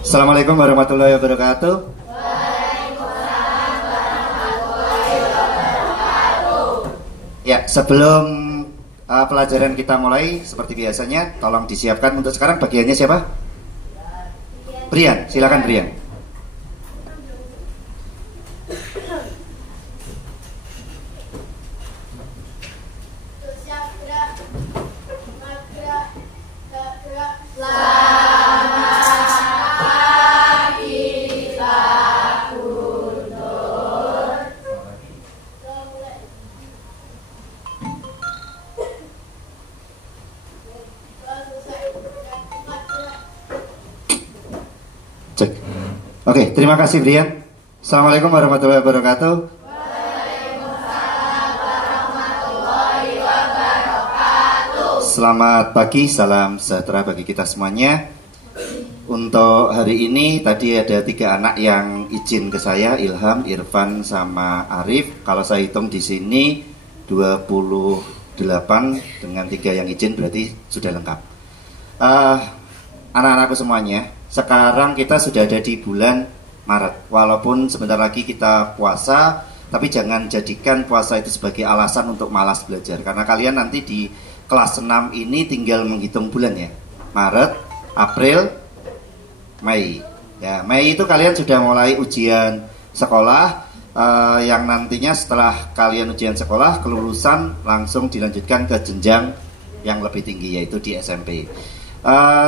Assalamualaikum warahmatullahi wabarakatuh. Ya, sebelum pelajaran kita mulai, seperti biasanya, tolong disiapkan untuk sekarang bagiannya siapa? Brian, silakan Brian. Cek. Oke, terima kasih Brian. Assalamualaikum warahmatullahi wabarakatuh. Waalaikumsalam warahmatullahi wabarakatuh. Selamat pagi, salam sejahtera bagi kita semuanya. Untuk hari ini tadi ada 3 anak yang izin ke saya, Ilham, Irfan, sama Arif. Kalau saya hitung di sini 28 dengan 3 yang izin berarti sudah lengkap. Anak-anakku semuanya, sekarang kita sudah ada di bulan Maret. Walaupun sebentar lagi kita puasa, tapi jangan jadikan puasa itu sebagai alasan untuk malas belajar. Karena kalian nanti di kelas 6 ini tinggal menghitung bulan ya. Maret, April, Mei. Ya, Mei itu kalian sudah mulai ujian sekolah, yang nantinya setelah kalian ujian sekolah, kelulusan langsung dilanjutkan ke jenjang yang lebih tinggi, yaitu di SMP.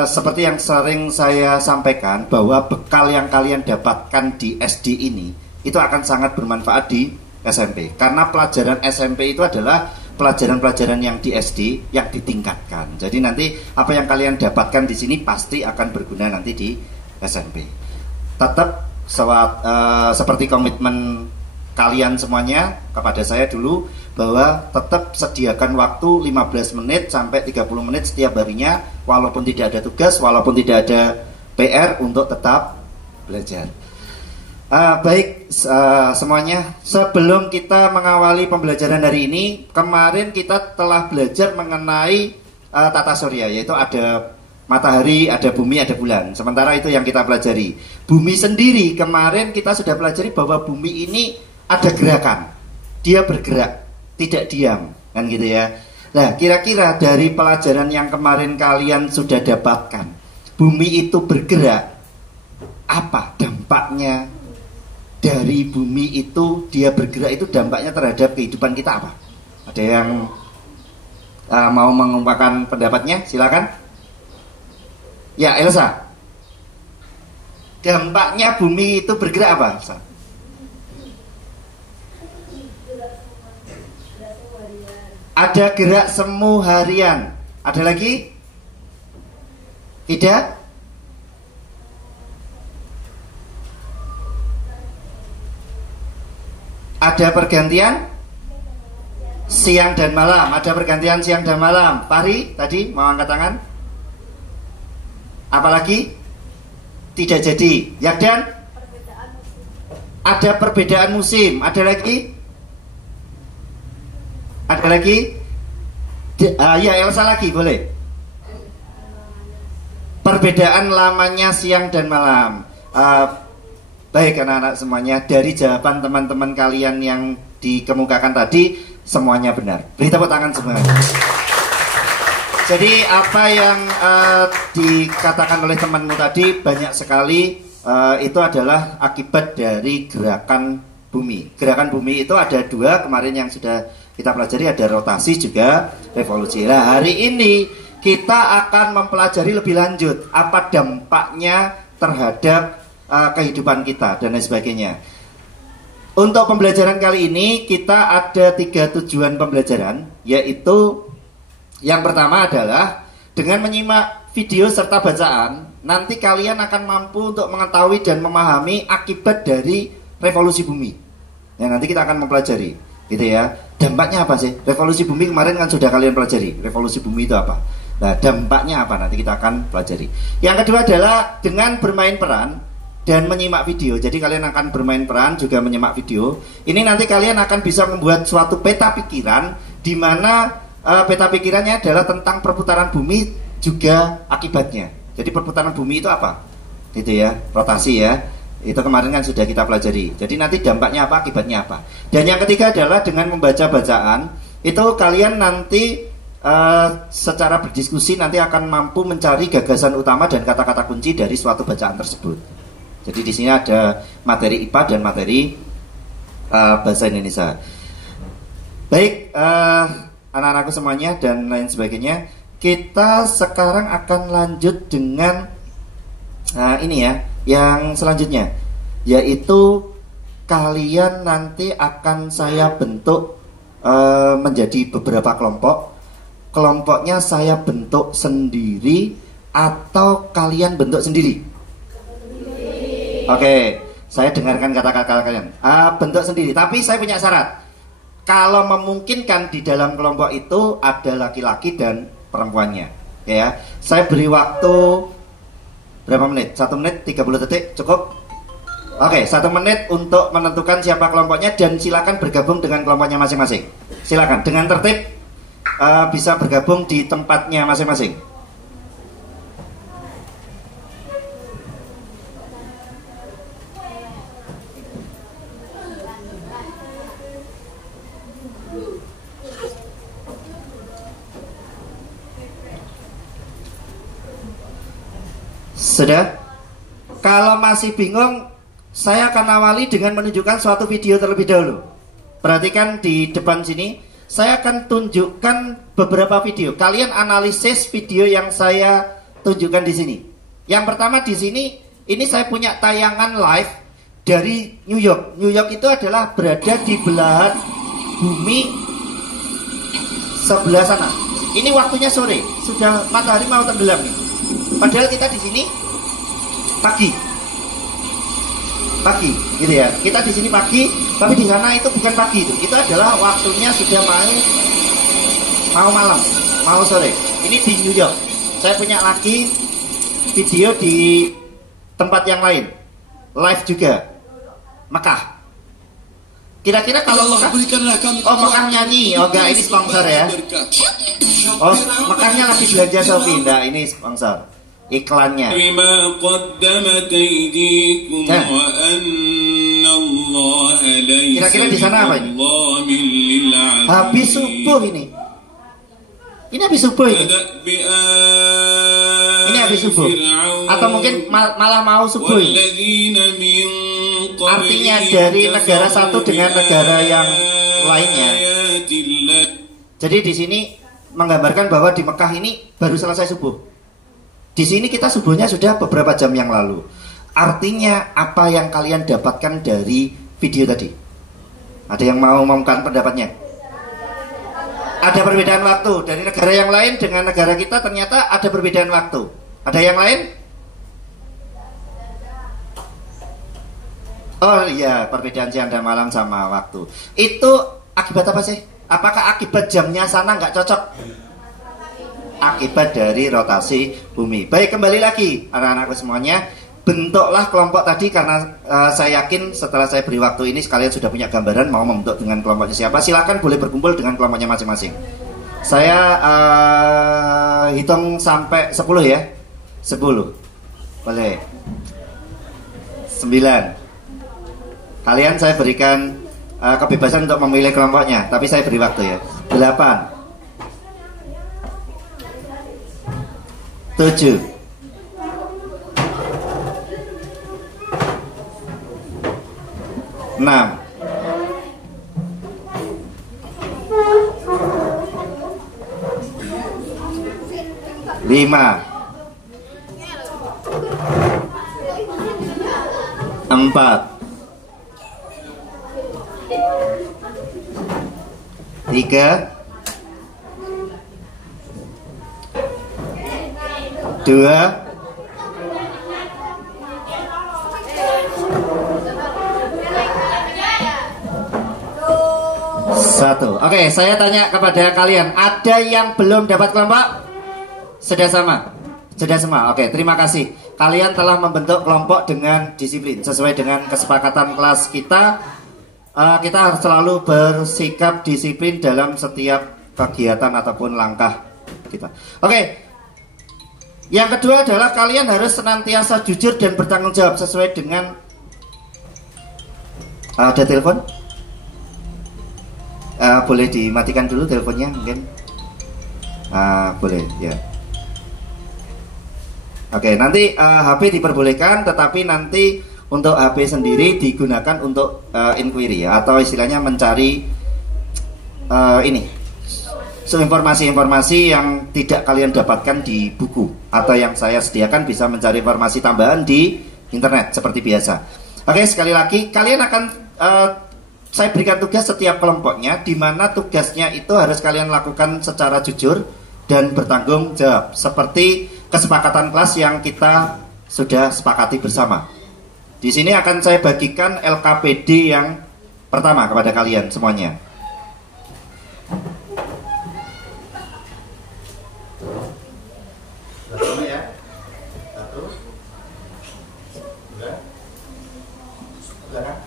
Seperti yang sering saya sampaikan, bahwa bekal yang kalian dapatkan di SD ini itu akan sangat bermanfaat di SMP. Karena pelajaran SMP itu adalah pelajaran-pelajaran yang di SD yang ditingkatkan. Jadi nanti apa yang kalian dapatkan di sini pasti akan berguna nanti di SMP. Tetap seperti komitmen kalian semuanya kepada saya dulu, bahwa tetap sediakan waktu 15 menit sampai 30 menit setiap harinya, walaupun tidak ada tugas, walaupun tidak ada PR, untuk tetap belajar. Baik semuanya, sebelum kita mengawali pembelajaran hari ini, kemarin kita telah belajar mengenai tata surya, yaitu ada matahari, ada bumi, ada bulan. Sementara itu yang kita pelajari. Bumi sendiri kemarin kita sudah pelajari bahwa bumi ini ada gerakan, dia bergerak, tidak diam, kan gitu ya. Nah, kira-kira dari pelajaran yang kemarin kalian sudah dapatkan, bumi itu bergerak, apa dampaknya dari bumi itu, dia bergerak itu dampaknya terhadap kehidupan kita apa? Ada yang mau mengungkapkan pendapatnya? Silakan. Ya, Elsa. Dampaknya bumi itu bergerak apa, Elsa? Ada gerak semu harian. Ada lagi? Tidak? Ada pergantian siang dan malam. Ada pergantian siang dan malam. Fahri tadi mau angkat tangan. Apalagi? Tidak jadi. Yakdan? Ada perbedaan musim. Ada lagi? Ada lagi? Ya, Elsa lagi, boleh. Perbedaan lamanya siang dan malam. Baik anak-anak semuanya, dari jawaban teman-teman kalian yang dikemukakan tadi, semuanya benar. Beri tepuk tangan semua. Jadi apa yang dikatakan oleh temanmu tadi banyak sekali, itu adalah akibat dari gerakan bumi. Gerakan bumi itu ada 2 kemarin yang sudah kita pelajari, ada rotasi juga revolusi. Nah, hari ini kita akan mempelajari lebih lanjut apa dampaknya terhadap kehidupan kita dan lain sebagainya. Untuk pembelajaran kali ini kita ada 3 tujuan pembelajaran, yaitu yang pertama adalah dengan menyimak video serta bacaan, nanti kalian akan mampu untuk mengetahui dan memahami akibat dari revolusi bumi. Nah, nanti kita akan mempelajari, gitu ya. Dampaknya apa sih? Revolusi bumi kemarin kan sudah kalian pelajari. Revolusi bumi itu apa? Nah, dampaknya apa? Nanti kita akan pelajari. Yang kedua adalah dengan bermain peran dan menyimak video. Jadi kalian akan bermain peran juga menyimak video. Ini nanti kalian akan bisa membuat suatu peta pikiran, di mana peta pikirannya adalah tentang perputaran bumi juga akibatnya. Jadi perputaran bumi itu apa? gitu ya, rotasi ya. Itu kemarin kan sudah kita pelajari. Jadi nanti dampaknya apa, akibatnya apa. Dan yang ketiga adalah dengan membaca bacaan, itu kalian nanti secara berdiskusi nanti akan mampu mencari gagasan utama dan kata-kata kunci dari suatu bacaan tersebut. Jadi di sini ada materi IPA dan materi bahasa Indonesia. Baik, anak-anakku semuanya dan lain sebagainya, kita sekarang akan lanjut dengan ini ya, yang selanjutnya, yaitu kalian nanti akan saya bentuk menjadi beberapa kelompok. Kelompoknya saya bentuk sendiri atau kalian bentuk sendiri? Oke, saya dengarkan kata-kata kalian. Bentuk sendiri, tapi saya punya syarat. Kalau memungkinkan di dalam kelompok itu ada laki-laki dan perempuannya, ya. Saya beri waktu berapa menit? 1 menit 30 detik cukup? Oke, 1 menit untuk menentukan siapa kelompoknya dan silakan bergabung dengan kelompoknya masing-masing. Silakan dengan tertib, bisa bergabung di tempatnya masing-masing. Sudah? Kalau masih bingung, saya akan awali dengan menunjukkan suatu video terlebih dahulu. Perhatikan di depan sini, saya akan tunjukkan beberapa video. Kalian analisis video yang saya tunjukkan di sini. Yang pertama di sini, ini saya punya tayangan live dari New York. New York itu adalah berada di belahan bumi sebelah sana. Ini waktunya sore, sudah matahari mau tenggelam nih. Padahal kita di sini pagi, gitu ya. Kita di sini pagi, tapi di sana itu bukan pagi itu adalah waktunya sudah mau malam, mau sore. Ini di New York. Saya punya lagi video di tempat yang lain, live juga, Mekah. Kira-kira kalau Mekah, Mekah nyanyi, enggak, ini sponsor ya. Mekahnya lagi belanja Shopee, enggak, ini sponsor. Iklannya. Kira-kira di sana apa ini? Habis subuh ini. Ini habis subuh ini. Ini habis subuh. Atau mungkin malah mau subuh ini. Artinya dari negara satu dengan negara yang lainnya. Jadi di sini menggambarkan bahwa di Mekah ini baru selesai subuh. Di sini kita subuhnya sudah beberapa jam yang lalu. Artinya apa yang kalian dapatkan dari video tadi? Ada yang mau mengumumkan pendapatnya? Ada perbedaan waktu dari negara yang lain dengan negara kita, ternyata ada perbedaan waktu. Ada yang lain? Oh iya, perbedaan siang dan malam sama waktu. Itu akibat apa sih? Apakah akibat jamnya sana nggak cocok? Akibat dari rotasi bumi. Baik, kembali lagi anak-anakku semuanya, bentuklah kelompok tadi karena saya yakin setelah saya beri waktu ini kalian sudah punya gambaran mau membentuk dengan kelompoknya siapa. Silakan boleh berkumpul dengan kelompoknya masing-masing. Saya hitung sampai 10 ya. 10. Boleh. 9. Kalian saya berikan kebebasan untuk memilih kelompoknya, tapi saya beri waktu ya. 8. 7. 6. 5. 4. 3. 2. 1. Oke, saya tanya kepada kalian, ada yang belum dapat kelompok? Sudah sama? Sudah semua? Oke, terima kasih. Kalian telah membentuk kelompok dengan disiplin sesuai dengan kesepakatan kelas kita. Kita harus selalu bersikap disiplin dalam setiap kegiatan ataupun langkah kita. Oke. Yang kedua adalah kalian harus senantiasa jujur dan bertanggung jawab sesuai dengan ada telepon? Boleh dimatikan dulu teleponnya mungkin. Boleh ya. Oke, nanti HP diperbolehkan, tetapi nanti untuk HP sendiri digunakan untuk inquiry ya, atau istilahnya mencari informasi-informasi yang tidak kalian dapatkan di buku atau yang saya sediakan, bisa mencari informasi tambahan di internet seperti biasa. Oke, sekali lagi kalian akan saya berikan tugas setiap kelompoknya, di mana tugasnya itu harus kalian lakukan secara jujur dan bertanggung jawab seperti kesepakatan kelas yang kita sudah sepakati bersama. Di sini akan saya bagikan LKPD yang pertama kepada kalian semuanya. Pertama ya. 1, 2, belakang.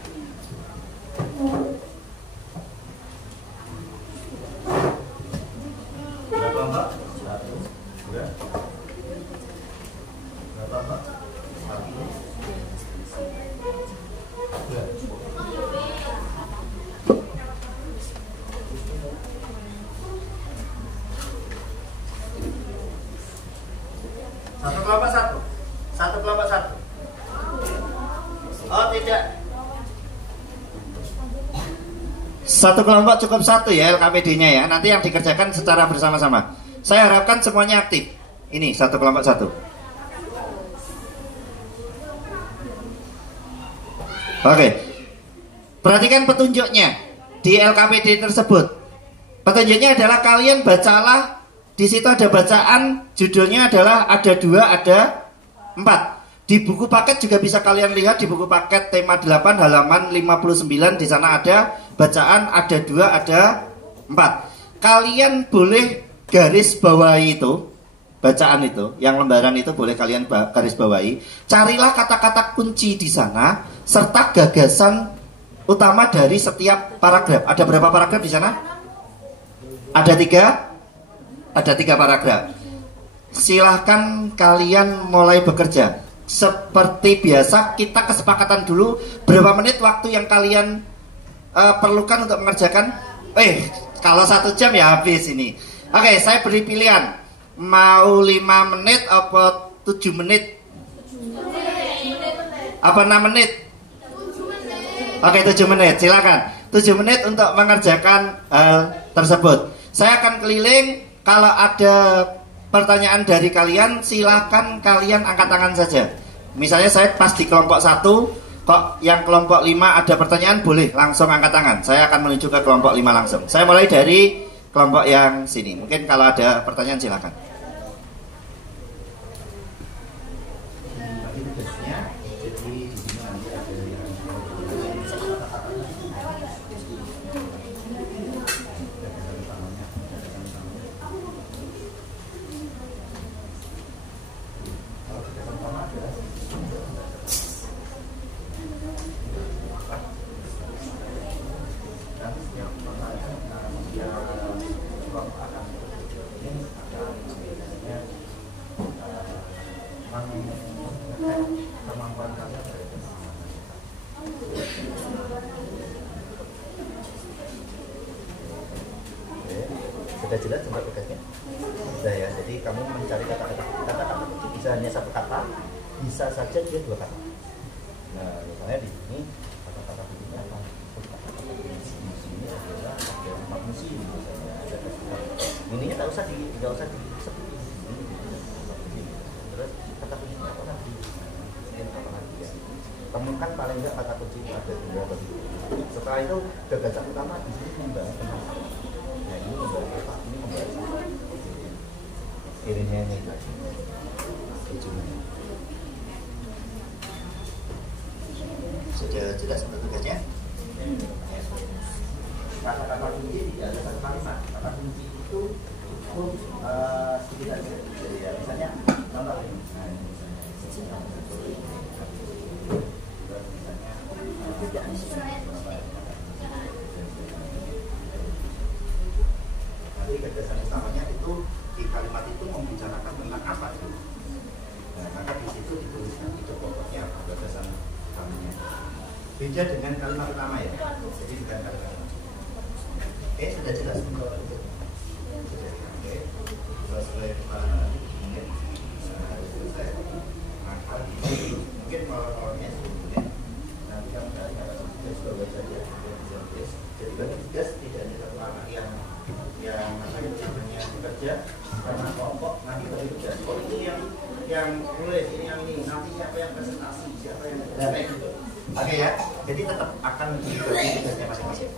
Berapa mbak? 1, 2. Berapa mbak? 1, 2. Satu kelompok satu. Satu kelompok satu. Oh tidak. Satu kelompok cukup satu ya LKPD-nya ya. Nanti yang dikerjakan secara bersama-sama. Saya harapkan semuanya aktif. Ini satu kelompok satu. Oke. Perhatikan petunjuknya di LKPD tersebut. Petunjuknya adalah kalian bacalah. Di situ ada bacaan, judulnya adalah ada 2, ada 4. Di buku paket juga bisa kalian lihat, di buku paket tema 8 halaman 59, di sana ada bacaan ada 2, ada 4. Kalian boleh garis bawahi itu, bacaan itu, yang lembaran itu boleh kalian garis bawahi. Carilah kata-kata kunci di sana serta gagasan utama dari setiap paragraf. Ada berapa paragraf di sana? Ada 3. Ada 3 paragraf. Silahkan kalian mulai bekerja. Seperti biasa kita kesepakatan dulu berapa menit waktu yang kalian perlukan untuk mengerjakan. Kalau 1 jam ya habis ini. Oke, saya beri pilihan. Mau 5 menit apa 7 menit? Apa 6 menit? Oke, 7 menit. Silakan. 7 menit untuk mengerjakan hal tersebut. Saya akan keliling. Kalau ada pertanyaan dari kalian, silahkan kalian angkat tangan saja. Misalnya saya pas di kelompok 1, kok yang kelompok 5 ada pertanyaan, boleh langsung angkat tangan. Saya akan menuju ke kelompok 5 langsung. Saya mulai dari kelompok yang sini. Mungkin kalau ada pertanyaan silahkan. Sudah jelas tempat tugasnya? Sudah ya, jadi kamu mencari kata-kata kunci bisa hanya 1 kata, bisa saja dia 2 kata. Nah, misalnya di sini kata-kata kuncinya apa? Kata-kata kunci di sini adalah ada 4 musim misalnya. Ininya nggak usah disebut di sini. Terus kata kuncinya apa lagi? Apa lagi ya? Temukan paling nggak kata kunci itu ada 2 atau 3. Setelah itu gagasan utama di sini membahas tentang apa? Nah, ini membahas apa? Ini membahas irinnya ini. Sudah jelas untuk tugasnya? Kata-kata kunci tidak ada 1 kalimat. Kata kunci itu sedikit aja. Jadi ya, misalnya contoh ini. Nah, ini misalnya. Nanti gagasan utamanya itu di kalimat itu membicarakan tentang apa itu? Beda dengan kalimat utama ya. Jadi bukan kalimat utama. Oke, sudah jelas untuk itu. Sudah. Oke. Sesuai mungkin selesai. Maka mungkin powerpointnya mungkin nanti kamu kalau tugas bawa saja. Jadi bagi tugas tidak ada satu anak yang apa itu namanya bekerja karena kelompok nanti bagi tugas. Oh ini yang nulis, ini yang ini. Nanti siapa yang presentasi, siapa yang kayak gitu. Oke ya, jadi tetap akan dibagi tugasnya masing-masing.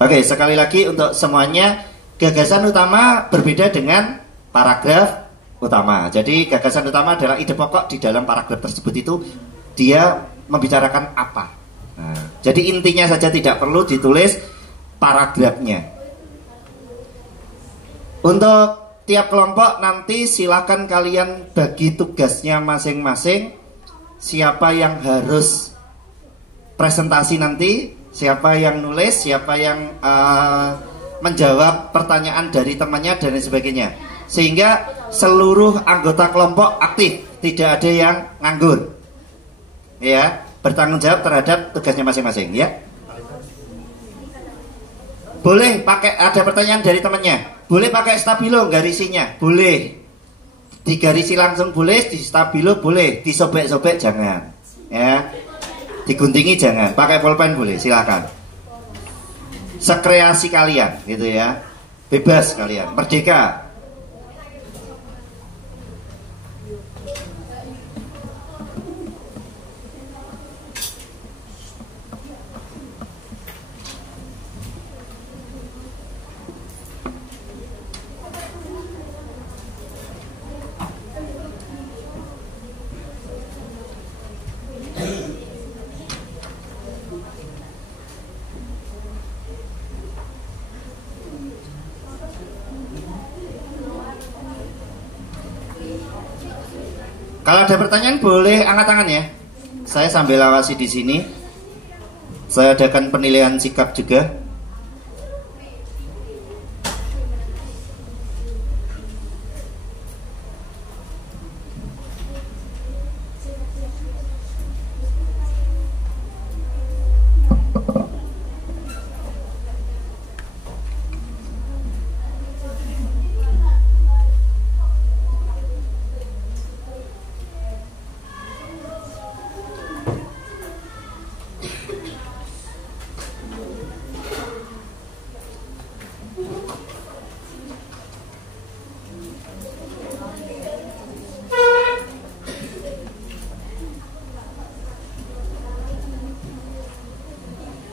Oke, sekali lagi untuk semuanya, gagasan utama berbeda dengan paragraf utama. Jadi gagasan utama adalah ide pokok di dalam paragraf tersebut itu dia membicarakan apa. Nah, jadi intinya saja, tidak perlu ditulis paragrafnya. Untuk tiap kelompok nanti silakan kalian bagi tugasnya masing-masing. Siapa yang harus presentasi nanti, siapa yang nulis, siapa yang menjawab pertanyaan dari temannya dan lain sebagainya. Sehingga seluruh anggota kelompok aktif, tidak ada yang nganggur. Ya, bertanggung jawab terhadap tugasnya masing-masing, ya. Boleh pakai, ada pertanyaan dari temannya, boleh pakai stabilo garisinya, boleh. Digarisi langsung boleh, di stabilo boleh, disobek-sobek jangan. Ya. Diguntingi jangan, pakai pulpen boleh, silakan. Sekreasi kalian, gitu ya. Bebas kalian, merdeka. Kalau ada pertanyaan boleh angkat tangan ya. Saya sambil awasi di sini. Saya adakan penilaian sikap juga.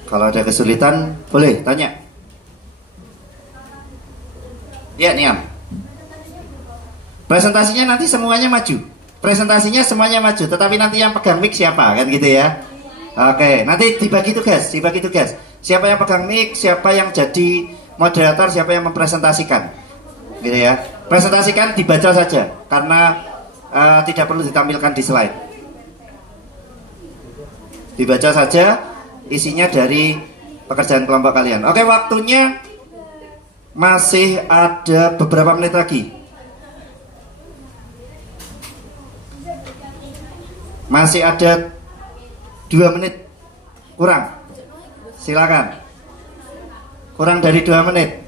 Kalau ada kesulitan, boleh tanya. Ya, Niam. Presentasinya nanti semuanya maju. Presentasinya semuanya maju, tetapi nanti yang pegang mic siapa, kan gitu ya. Oke, nanti dibagi tugas. Siapa yang pegang mic, siapa yang jadi moderator, siapa yang mempresentasikan. Gitu ya. Presentasikan dibaca saja, karena tidak perlu ditampilkan di slide. Dibaca saja. Isinya dari pekerjaan kelompok kalian. Oke, waktunya masih ada beberapa menit lagi. Masih ada 2 menit kurang. Silakan. Kurang dari 2 menit.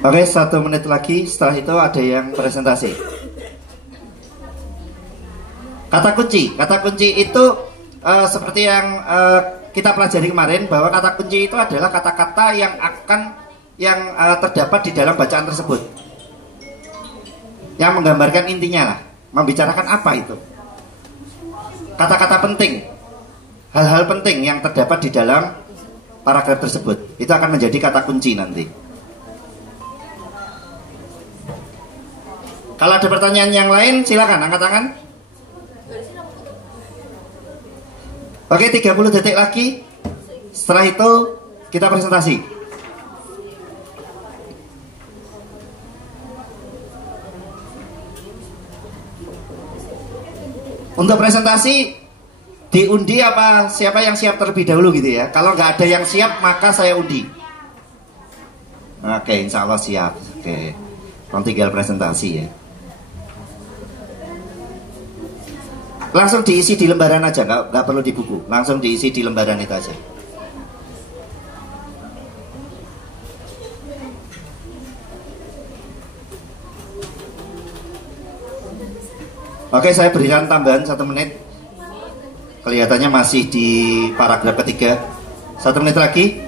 Oke, 1 menit lagi. Setelah itu ada yang presentasi. Kata kunci itu seperti yang kita pelajari kemarin, bahwa kata kunci itu adalah kata-kata yang terdapat di dalam bacaan tersebut, yang menggambarkan intinya lah, membicarakan apa itu. Kata-kata penting, hal-hal penting yang terdapat di dalam paragraf tersebut, itu akan menjadi kata kunci nanti. Kalau ada pertanyaan yang lain, silakan angkat tangan. Oke, 30 detik lagi. Setelah itu kita presentasi. Untuk presentasi diundi apa siapa yang siap terlebih dahulu gitu ya. Kalau nggak ada yang siap maka saya undi. Oke, insya Allah siap. Oke, tinggal presentasi ya. Langsung diisi di lembaran aja, nggak perlu di buku. Langsung diisi di lembaran itu aja. Oke, saya berikan tambahan 1 menit. Kelihatannya masih di paragraf ketiga. 1 menit lagi.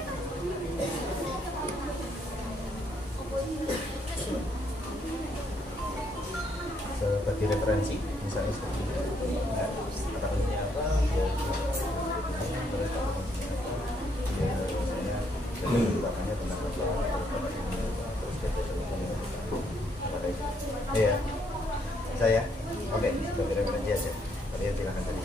Seperti referensi, misalnya seperti itu. Kata-katanya apa? Makanya tentang apa? Iya. Saya. Oke, sebagai referensi aja. Kalian silakan tadi.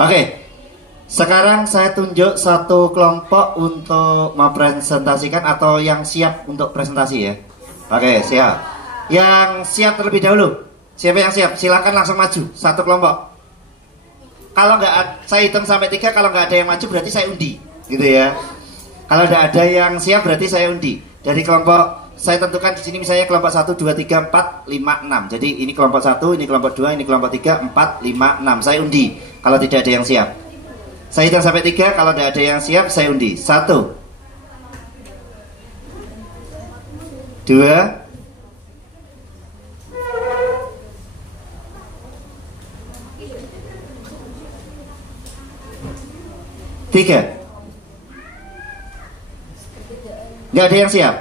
Oke, sekarang saya tunjuk satu kelompok untuk mempresentasikan atau yang siap untuk presentasi ya. Oke, siap. Yang siap terlebih dahulu. Siapa yang siap? Silakan langsung maju. Satu kelompok. Kalau nggak, saya hitung sampai 3. Kalau nggak ada yang maju berarti saya undi, gitu ya. Kalau nggak ada yang siap berarti saya undi. Dari kelompok saya tentukan di sini misalnya kelompok 1, 2, 3, 4, 5, 6. Jadi ini kelompok 1, ini kelompok 2, ini kelompok 3, 4, 5, 6. Saya undi kalau tidak ada yang siap. Saya hitung sampai 3, kalau tidak ada yang siap saya undi. 1, 2, 3. Nggak ada yang siap?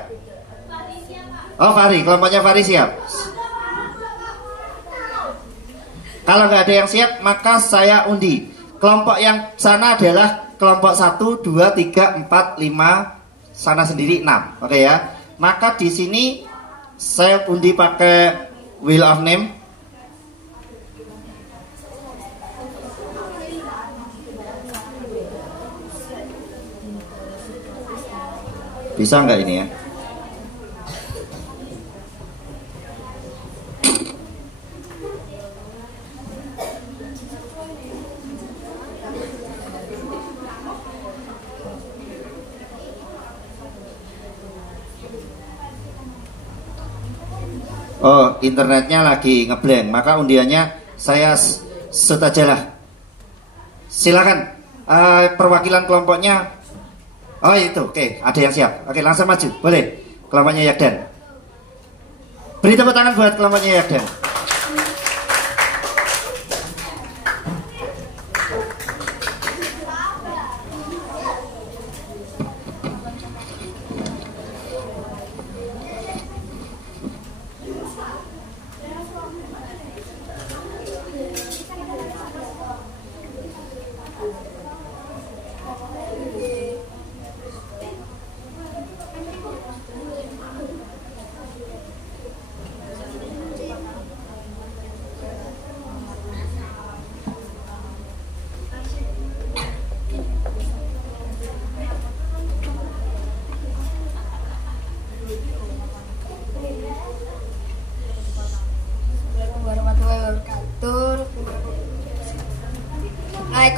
Oh, Fahri, kelompoknya Fahri siap. Kalau nggak ada yang siap, maka saya undi. Kelompok yang sana adalah kelompok 1, 2, 3, 4, 5, sana sendiri 6. Oke ya. Maka di sini saya undi pakai wheel of name. Bisa nggak ini ya? Oh, internetnya lagi ngeblank, maka undiannya saya set aja lah. Silakan perwakilan kelompoknya. Oh itu, oke, ada yang siap. Oke, langsung maju, boleh. Kelompoknya Yakdan. Beri tepuk tangan buat kelompoknya Yakdan.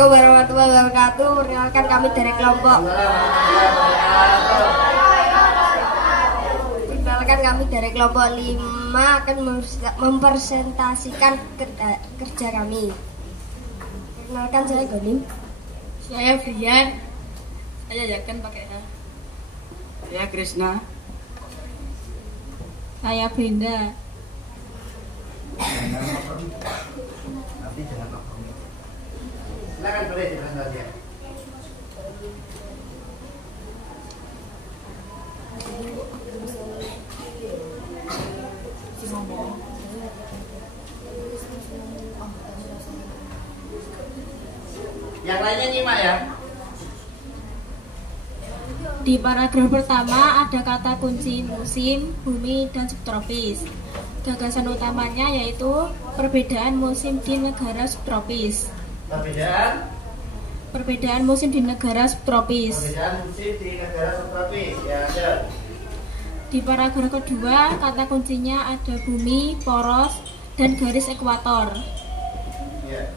Assalamualaikum warahmatullahi wabarakatuh. Perkenalkan kami dari kelompok. Perkenalkan kami dari kelompok 5 akan mempresentasikan kerja kami. Perkenalkan saya Gonim. Saya Brian. Saya Jakan pakai H. Saya Krisna. Saya Brinda. Nanti jangan lupa. Silakan boleh dipresentasikan. Yang lainnya nyimak ya. Di paragraf pertama ada kata kunci musim, bumi, dan subtropis. Gagasan utamanya yaitu perbedaan musim di negara subtropis. Perbedaan musim di negara subtropis. Perbedaan musim di negara subtropis. Ya, ada. Di paragraf kedua kata kuncinya ada bumi, poros, dan garis ekuator. Ya.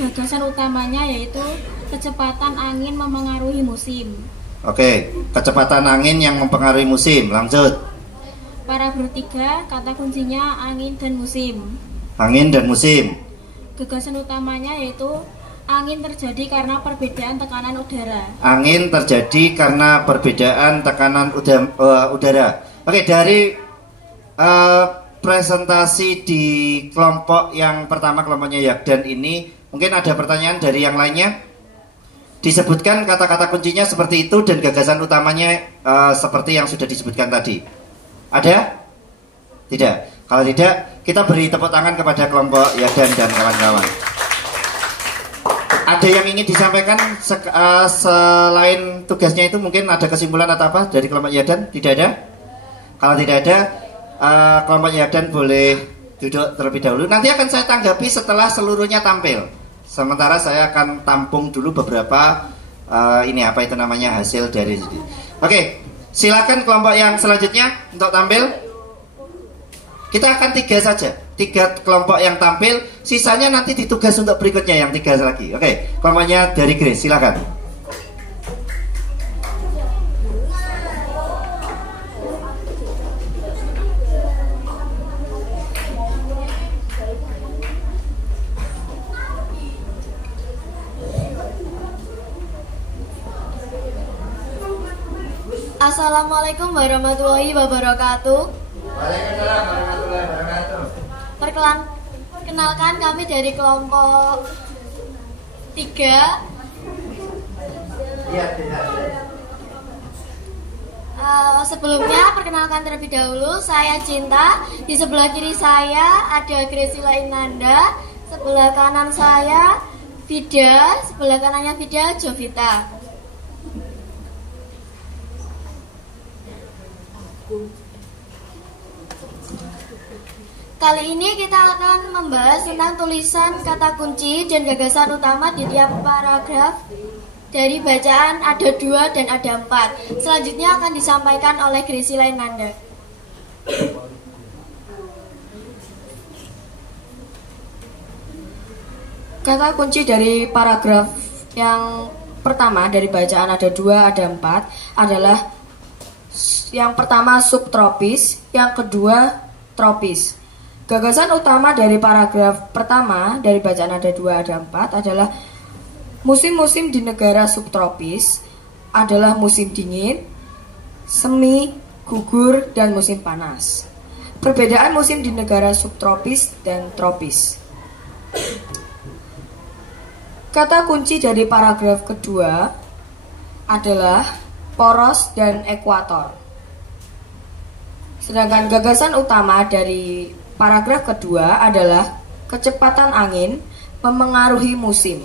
Gagasan utamanya yaitu kecepatan angin memengaruhi musim. Oke, kecepatan angin yang mempengaruhi musim. Lanjut. Paragraf 3 kata kuncinya angin dan musim. Angin dan musim. Gagasan utamanya yaitu angin terjadi karena perbedaan tekanan udara. Angin terjadi karena perbedaan tekanan udara. Oke, dari presentasi di kelompok yang pertama, kelompoknya Yakdan ini, mungkin ada pertanyaan dari yang lainnya? Disebutkan kata-kata kuncinya seperti itu dan gagasan utamanya seperti yang sudah disebutkan tadi. Ada? Tidak? Kalau tidak, kita beri tepuk tangan kepada kelompok Yakdan dan kawan-kawan. Ada yang ingin disampaikan selain tugasnya itu, mungkin ada kesimpulan atau apa dari kelompok Yakdan? Tidak ada? Kalau tidak ada, kelompok Yakdan boleh duduk terlebih dahulu. Nanti akan saya tanggapi setelah seluruhnya tampil. Sementara saya akan tampung dulu beberapa hasil dari. Oke, silakan kelompok yang selanjutnya untuk tampil. Kita akan 3 saja, 3 kelompok yang tampil. Sisanya nanti ditugas untuk berikutnya yang 3 lagi. Oke, kelompoknya dari Grace, silakan. Assalamualaikum warahmatullahi wabarakatuh. Waalaikumsalam warahmatullahi wabarakatuh. Perkenalkan kami dari kelompok 3. Iya, tidak. Sebelumnya perkenalkan terlebih dahulu, saya Cinta. Di sebelah kiri saya ada Gresila Inanda. Sebelah kanan saya Vida. Sebelah kanannya Vida Jovita. Kali ini kita akan membahas tentang tulisan kata kunci dan gagasan utama di tiap paragraf. Dari bacaan ada 2 dan ada 4. Selanjutnya akan disampaikan oleh Gresila Inanda. Kata kunci dari paragraf yang pertama dari bacaan ada 2, ada 4 adalah yang pertama subtropis, yang kedua tropis. Gagasan utama dari paragraf pertama dari bacaan ada 2, ada 4 adalah musim-musim di negara subtropis adalah musim dingin, semi, gugur, dan musim panas. Perbedaan musim di negara subtropis dan tropis. Kata kunci dari paragraf kedua adalah poros dan ekuator. Sedangkan gagasan utama dari paragraf kedua adalah kecepatan angin memengaruhi musim.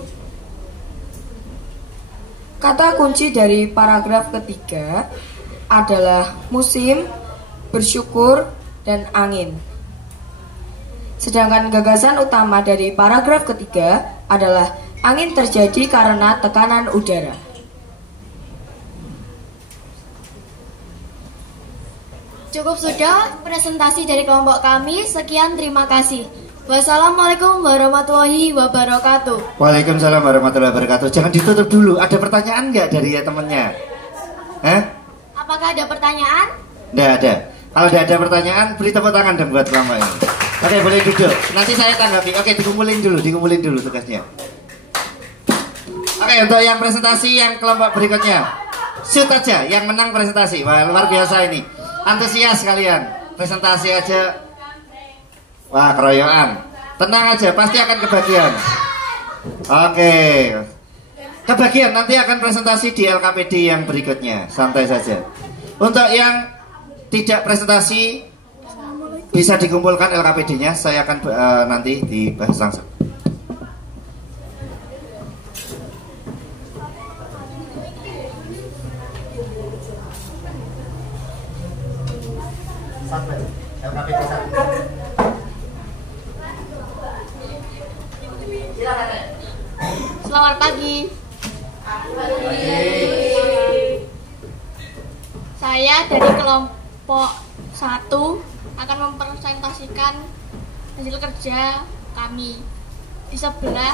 Kata kunci dari paragraf ketiga adalah musim, bersyukur, dan angin. Sedangkan gagasan utama dari paragraf ketiga adalah angin terjadi karena tekanan udara. Cukup sudah presentasi dari kelompok kami. Sekian, terima kasih. Wassalamualaikum warahmatullahi wabarakatuh. Waalaikumsalam warahmatullahi wabarakatuh. Jangan ditutup dulu. Ada pertanyaan nggak dari temennya? Apakah ada pertanyaan? Nggak ada. Kalau nggak ada pertanyaan, beri tepuk tangan dong buat kelompok ini. Oke, boleh duduk. Nanti saya tanggapi. Oke, dikumpulin dulu tugasnya. Oke, untuk yang presentasi yang kelompok berikutnya, shoot aja. Yang menang presentasi. Wah, luar biasa ini. Antusias kalian. Presentasi aja. Wah, keroyokan. Tenang aja, pasti akan kebagian. Oke. Kebagian nanti akan presentasi di LKPD yang berikutnya. Santai saja. Untuk yang tidak presentasi bisa dikumpulkan LKPD-nya. Saya akan nanti dibahas langsung. LKPD 1. Selamat pagi. Saya dari kelompok 1 akan mempresentasikan hasil kerja kami. Di sebelah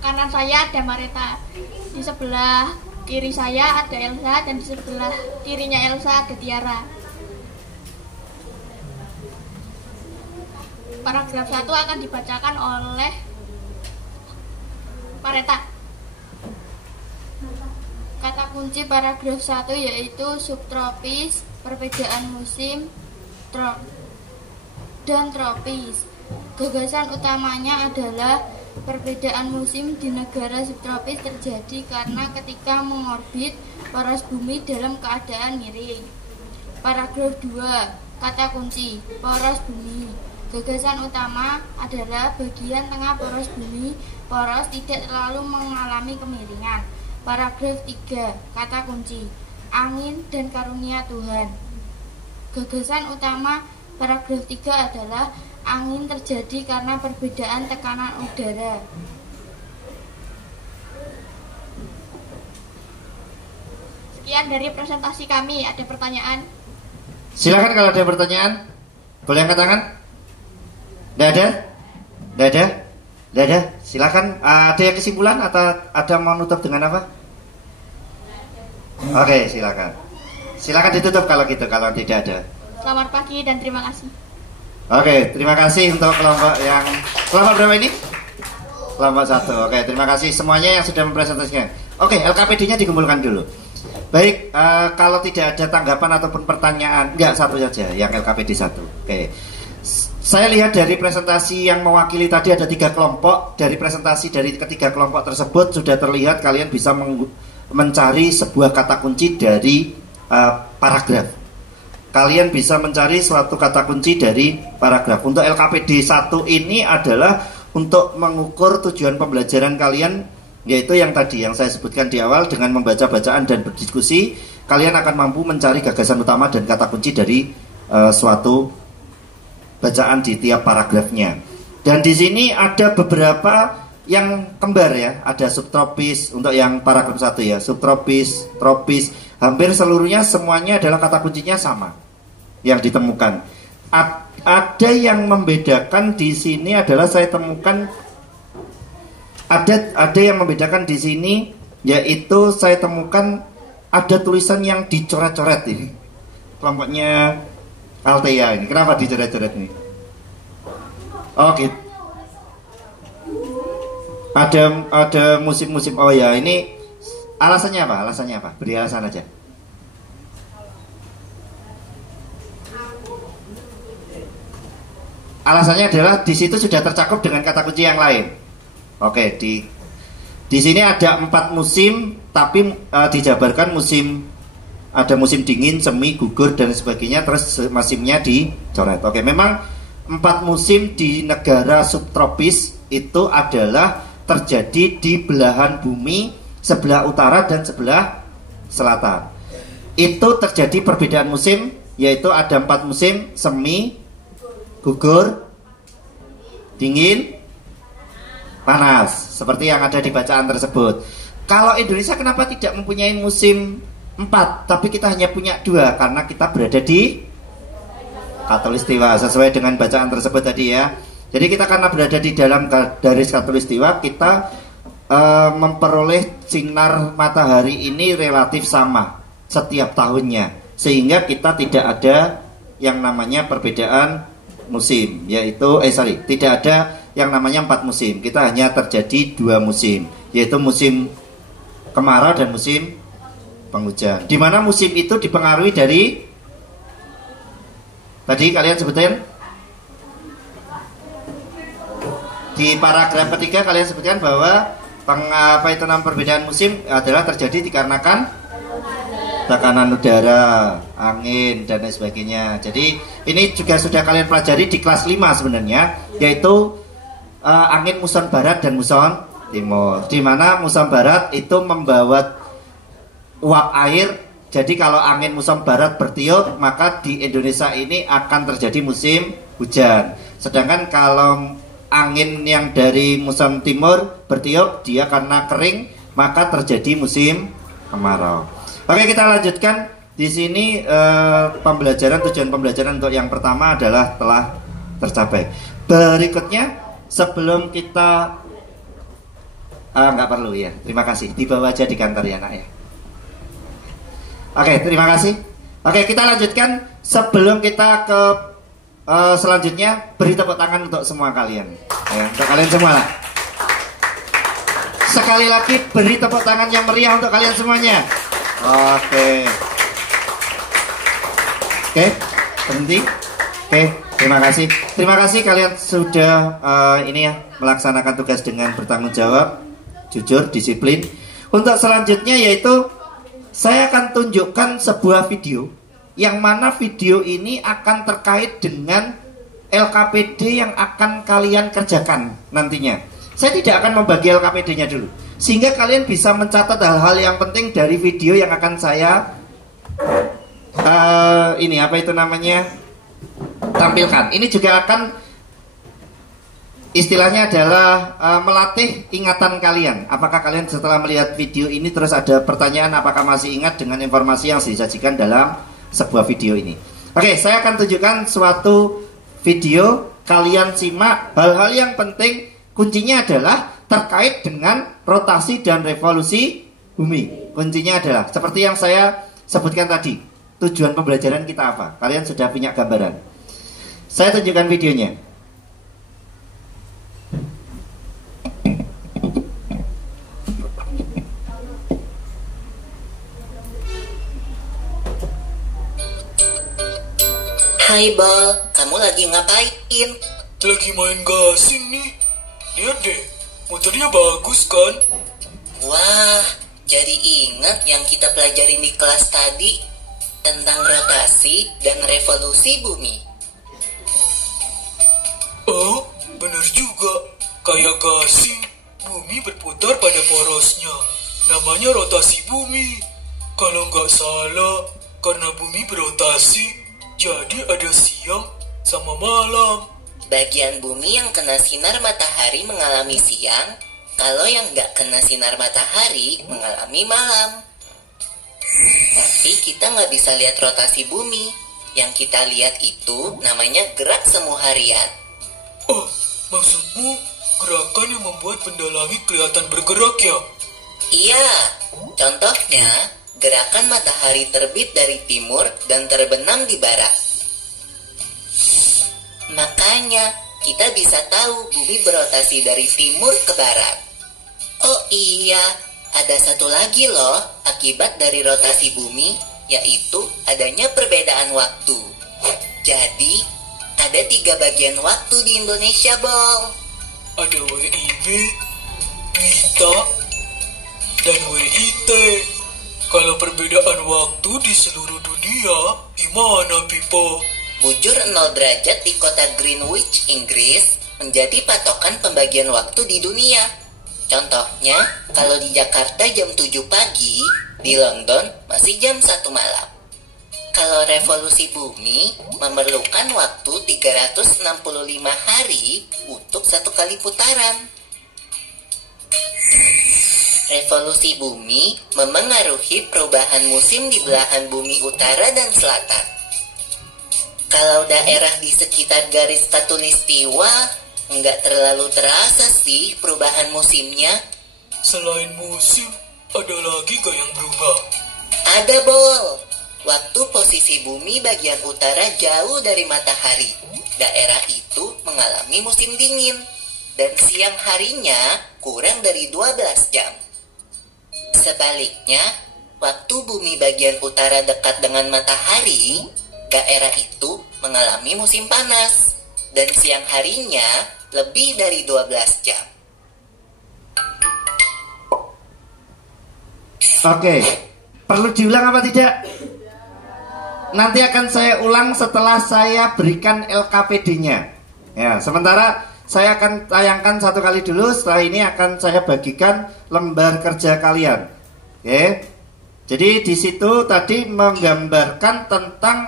kanan saya ada Mareta, di sebelah kiri saya ada Elsa, dan di sebelah kirinya Elsa ada Tiara. Paragraf 1 akan dibacakan oleh Mareta. Kata kunci paragraf 1 yaitu subtropis, perbedaan musim, dan tropis. Gagasan utamanya adalah perbedaan musim di negara subtropis terjadi karena ketika mengorbit poros bumi dalam keadaan miring. Paragraf 2, kata kunci poros bumi. Gagasan utama adalah bagian tengah poros bumi poros tidak terlalu mengalami kemiringan. Paragraf 3, kata kunci angin dan karunia Tuhan. Gagasan utama paragraf 3 adalah angin terjadi karena perbedaan tekanan udara. Sekian dari presentasi kami. Ada pertanyaan? Silakan kalau ada pertanyaan. Boleh angkat tangan? Tidak ada? Tidak ada? Tidak ada? Silakan. Ada yang kesimpulan atau ada mau nutup dengan apa? Oke, silakan. Silakan ditutup kalau gitu, kalau tidak ada. Selamat pagi dan terima kasih. Oke, terima kasih untuk kelompok yang kelompok berapa ini? Kelompok 1. Oke, terima kasih semuanya yang sudah mempresentasikan. Oke, LKPD-nya dikumpulkan dulu. Baik, kalau tidak ada tanggapan ataupun pertanyaan, enggak, satu saja yang LKPD 1. Oke. Saya lihat dari presentasi yang mewakili tadi ada 3 kelompok. Dari presentasi dari ketiga kelompok tersebut sudah terlihat kalian bisa mencari sebuah kata kunci dari paragraf. Kalian bisa mencari suatu kata kunci dari paragraf. Untuk LKPD 1 ini adalah untuk mengukur tujuan pembelajaran kalian, yaitu yang tadi yang saya sebutkan di awal. Dengan membaca bacaan dan berdiskusi, kalian akan mampu mencari gagasan utama dan kata kunci dari suatu bacaan di tiap paragrafnya. Dan di sini ada beberapa yang kembar ya. Ada subtropis untuk yang paragraf 1 ya. Subtropis, tropis, hampir seluruhnya semuanya adalah kata kuncinya sama yang ditemukan. Ada yang membedakan di sini adalah saya temukan ada yang membedakan di sini, yaitu saya temukan ada tulisan yang dicoret-coret ini. Kelompoknya Altea ini. Kenapa dicoret-coret ini? Oke. Ada musim-musim. Oh ya, ini alasannya apa? Alasannya apa? Beri alasan aja. Alasannya adalah di situ sudah tercakup dengan kata kunci yang lain. Oke, di sini ada 4 musim, tapi dijabarkan musim. Ada musim dingin, semi, gugur, dan sebagainya. Terus musimnya dicoret. Oke, memang 4 musim di negara subtropis itu adalah terjadi di belahan bumi sebelah utara dan sebelah selatan. Itu terjadi perbedaan musim, yaitu ada 4 musim: semi, gugur, dingin, panas. Seperti yang ada di bacaan tersebut. Kalau Indonesia kenapa tidak mempunyai musim 4, tapi kita hanya punya 2? Karena kita berada di Khatulistiwa sesuai dengan bacaan tersebut tadi ya. Jadi kita karena berada di dalam garis khatulistiwa, kita memperoleh sinar matahari ini relatif sama setiap tahunnya, sehingga kita tidak ada yang namanya perbedaan musim, yaitu tidak ada yang namanya 4 musim. Kita hanya terjadi 2 musim, yaitu musim kemarau dan musim penghujan. Di mana musim itu dipengaruhi dari tadi kalian sebutin di paragraf ketiga, kalian sebutkan bahwa perbedaan musim adalah terjadi dikarenakan tekanan udara, angin, dan lain sebagainya. Jadi ini juga sudah kalian pelajari di kelas 5 sebenarnya, yaitu angin muson barat dan muson timur. Di mana muson barat itu membawa uap air. Jadi kalau angin muson barat bertiup, maka di Indonesia ini akan terjadi musim hujan. Sedangkan kalau angin yang dari muson timur bertiup, dia karena kering, maka terjadi musim kemarau. Oke, kita lanjutkan. Di sini tujuan pembelajaran untuk yang pertama adalah telah tercapai. Berikutnya, sebelum kita nggak perlu ya, terima kasih. Dibawa aja di kantor ya nak ya. Oke, terima kasih. Oke, kita lanjutkan. Sebelum kita ke selanjutnya, beri tepuk tangan untuk semua kalian ya, untuk kalian semua lah. Sekali lagi beri tepuk tangan yang meriah untuk kalian semuanya. Oke, berhenti. Oke, terima kasih. Terima kasih kalian sudah melaksanakan tugas dengan bertanggung jawab, jujur, disiplin. Untuk selanjutnya yaitu saya akan tunjukkan sebuah video, yang mana video ini akan terkait dengan LKPD yang akan kalian kerjakan nantinya. Saya tidak akan membagi LKPD-nya dulu, sehingga kalian bisa mencatat hal-hal yang penting dari video yang akan saya tampilkan. Ini juga akan istilahnya adalah melatih ingatan kalian. Apakah kalian setelah melihat video ini terus ada pertanyaan, apakah masih ingat dengan informasi yang disajikan dalam sebuah video ini? Oke, saya akan tunjukkan suatu video. Kalian simak hal-hal yang penting. Kuncinya adalah terkait dengan rotasi dan revolusi bumi. Kuncinya adalah seperti yang saya sebutkan tadi. Tujuan pembelajaran kita apa? Kalian sudah punya gambaran. Saya tunjukkan videonya. Hai Bal, kamu lagi ngapain? Lagi main gasing nih. Lihat deh, motornya bagus kan? Wah, jadi ingat yang kita pelajarin di kelas tadi tentang rotasi dan revolusi bumi. Oh, benar juga. Kayak gasing, bumi berputar pada porosnya. Namanya rotasi bumi. Kalau nggak salah, karena bumi berotasi, jadi ada siang sama malam. Bagian bumi yang kena sinar matahari mengalami siang, kalau yang nggak kena sinar matahari mengalami malam. Tapi kita nggak bisa lihat rotasi bumi. Yang kita lihat itu namanya gerak semu harian. Oh, maksudmu gerakan yang membuat benda langit kelihatan bergerak ya? Iya, contohnya gerakan matahari terbit dari timur dan terbenam di barat. Makanya kita bisa tahu bumi berotasi dari timur ke barat. Oh iya, ada satu lagi loh akibat dari rotasi bumi, yaitu adanya perbedaan waktu. Jadi ada 3 bagian waktu di Indonesia, Bol. Ada WIB, WITA, dan WIT. Kalau perbedaan waktu di seluruh dunia, gimana Pipo? Bujur 0 derajat di kota Greenwich, Inggris menjadi patokan pembagian waktu di dunia. Contohnya, kalau di Jakarta jam 7 pagi, di London masih jam 1 malam. Kalau revolusi bumi memerlukan waktu 365 hari untuk 1 kali putaran. Revolusi bumi memengaruhi perubahan musim di belahan bumi utara dan selatan. Kalau daerah di sekitar garis khatulistiwa Nggak terlalu terasa sih perubahan musimnya. Selain musim, ada lagi gak yang berubah? Ada, Bol. Waktu posisi bumi bagian utara jauh dari matahari, daerah itu mengalami musim dingin. Dan siang harinya kurang dari 12 jam. Sebaliknya, waktu bumi bagian utara dekat dengan matahari, daerah itu mengalami musim panas. Dan siang harinya lebih dari 12 jam. Oke, perlu diulang apa tidak? Nanti akan saya ulang setelah saya berikan LKPD-nya. Ya, sementara saya akan tayangkan satu kali dulu. Setelah ini akan saya bagikan lembar kerja kalian. Oke. Jadi di situ tadi menggambarkan tentang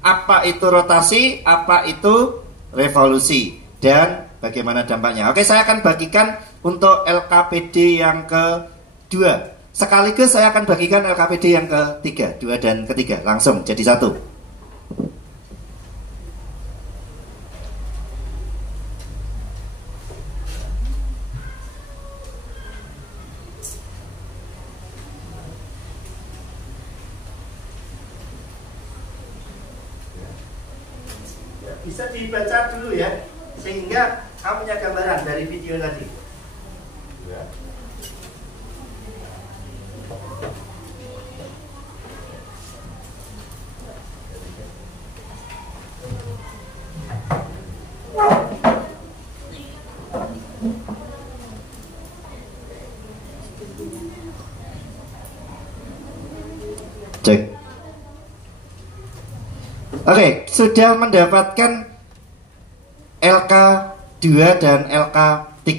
apa itu rotasi, apa itu revolusi, dan bagaimana dampaknya. Oke, saya akan bagikan untuk LKPD yang kedua. Sekaligus saya akan bagikan LKPD yang ketiga, 2 dan ketiga, langsung jadi satu. Bisa dibaca dulu ya, sehingga kamu punya gambaran dari video tadi. Ya. Cek. Oke, sudah mendapatkan LK2 dan LK3.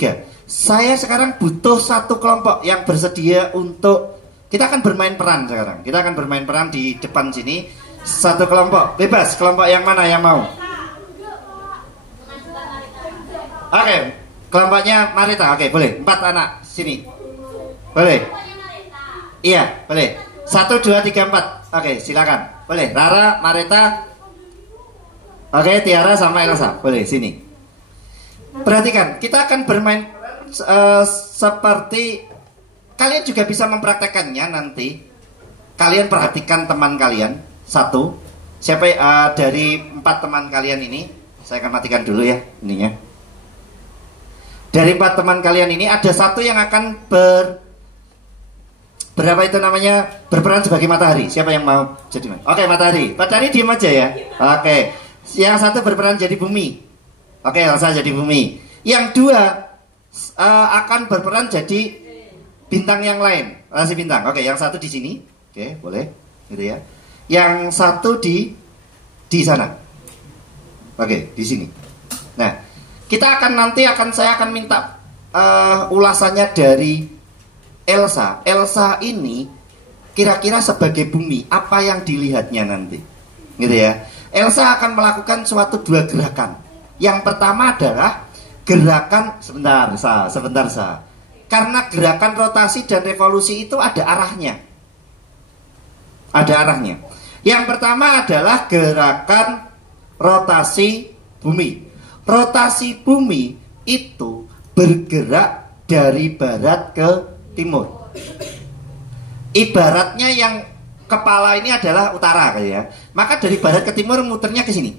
Saya sekarang butuh satu kelompok yang bersedia untuk, kita akan bermain peran sekarang. Kita akan bermain peran di depan sini. Satu kelompok, bebas. Kelompok yang mana yang mau? Oke, kelompoknya Marita. Oke, boleh. 4 anak sini. Boleh. Iya, boleh. 1, 2, 3, 4. Oke, silakan. Boleh. Rara, Marita. Oke, Tiara sama Elsa. Boleh, sini. Perhatikan, kita akan bermain seperti kalian juga bisa mempraktekannya nanti. Kalian perhatikan teman kalian. 1. Siapa dari 4 teman kalian ini? Saya akan matikan dulu ya ininya. Dari 4 teman kalian ini ada 1 yang akan berapa itu namanya, berperan sebagai matahari. Siapa yang mau jadi matahari? Oke, matahari. Matahari diem aja ya. Oke. Yang 1 berperan jadi bumi. Oke, Elsa jadi bumi. Yang 2 akan berperan jadi bintang yang lain. Rasi bintang. Oke, yang 1 di sini. Oke, boleh. Gitu ya. Yang 1 di sana. Oke, di sini. Nah, kita akan nanti saya akan minta ulasannya dari Elsa. Elsa ini kira-kira sebagai bumi, apa yang dilihatnya nanti? Gitu ya. Elsa akan melakukan suatu 2 gerakan. Yang pertama adalah gerakan sebentar. Karena gerakan rotasi dan revolusi itu ada arahnya. Ada arahnya. Yang pertama adalah gerakan rotasi bumi. Rotasi bumi itu bergerak dari barat ke timur. Ibaratnya yang kepala ini adalah utara kayak ya. Maka dari barat ke timur muternya ke sini.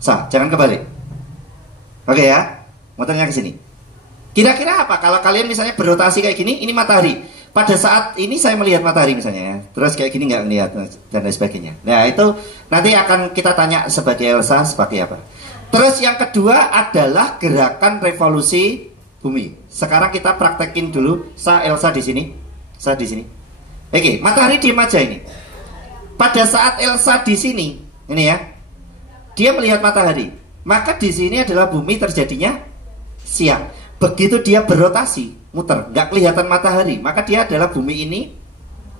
Jangan kebalik. Oke ya. Muternya ke sini. Kira-kira apa kalau kalian misalnya berotasi kayak gini, ini matahari. Pada saat ini saya melihat matahari misalnya ya. Terus kayak gini nggak melihat dan lain sebagainya. Nah, itu nanti akan kita tanya sebagai Elsa sebagai apa. Terus yang kedua adalah gerakan revolusi bumi. Sekarang kita praktekin dulu. Elsa di sini. Saya di sini. Oke, matahari diem aja ini. Pada saat Elsa di sini, ini ya, dia melihat matahari. Maka di sini adalah bumi terjadinya siang. Begitu dia berotasi, muter, nggak kelihatan matahari, maka dia adalah bumi ini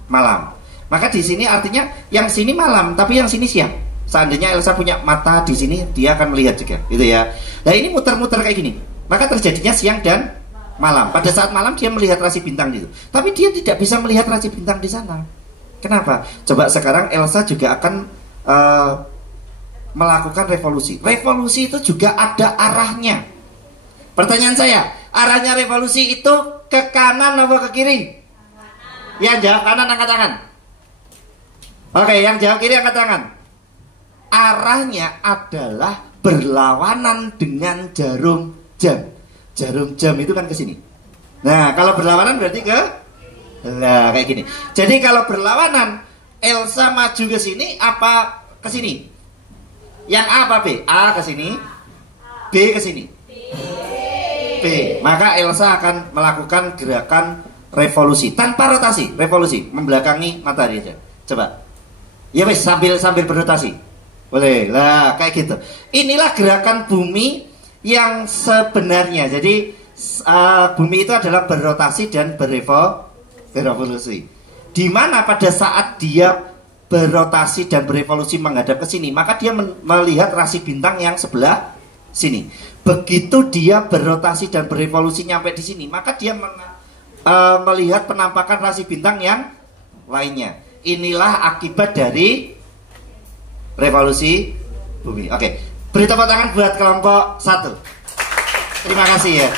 malam. Maka di sini artinya yang sini malam, tapi yang sini siang. Seandainya Elsa punya mata di sini, dia akan melihat juga, gitu ya. Nah ini muter-muter kayak gini, maka terjadinya siang dan malam. Pada saat malam dia melihat rasi bintang itu, tapi dia tidak bisa melihat rasi bintang di sana. Kenapa? Coba sekarang Elsa juga akan melakukan revolusi. Revolusi itu juga ada arahnya. Pertanyaan saya, arahnya revolusi itu ke kanan atau ke kiri? Yang jawab kanan angkat tangan. Oke, yang jawab kiri angkat tangan. Arahnya adalah berlawanan dengan jarum jam. Jarum jam itu kan ke sini. Nah, kalau berlawanan berarti ke, nah kayak gini. Jadi kalau berlawanan, Elsa maju ke sini apa ke sini? Yang A apa B? A ke sini, B ke sini. B. Maka Elsa akan melakukan gerakan revolusi tanpa rotasi, revolusi membelakangi matahari aja. Coba. Ya wes sambil berrotasi. Boleh. Lah kayak gitu. Inilah gerakan bumi yang sebenarnya. Jadi bumi itu adalah berrotasi dan berevolusi. Di mana pada saat dia berrotasi dan berevolusi menghadap ke sini, maka dia melihat rasi bintang yang sebelah sini. Begitu dia berrotasi dan berevolusi nyampe di sini, maka dia melihat penampakan rasi bintang yang lainnya. Inilah akibat dari revolusi bumi. Oke, beri tepuk tangan buat kelompok 1. Terima kasih ya.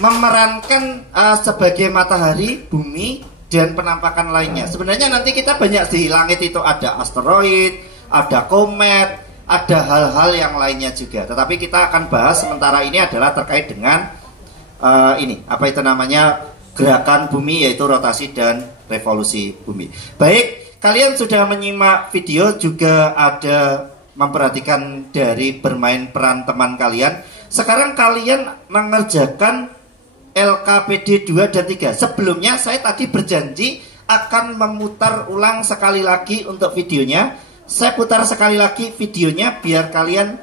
Memerankan sebagai matahari, bumi, dan penampakan lainnya. Sebenarnya nanti kita banyak di langit itu ada asteroid, ada komet, ada hal-hal yang lainnya juga. Tetapi kita akan bahas sementara ini adalah terkait dengan ini, apa itu namanya, gerakan bumi, yaitu rotasi dan revolusi bumi. Baik, kalian sudah menyimak video, juga ada memperhatikan dari bermain peran teman kalian. Sekarang kalian mengerjakan LKPD 2 dan 3. Sebelumnya saya tadi berjanji akan memutar ulang sekali lagi untuk videonya. Saya putar sekali lagi videonya biar kalian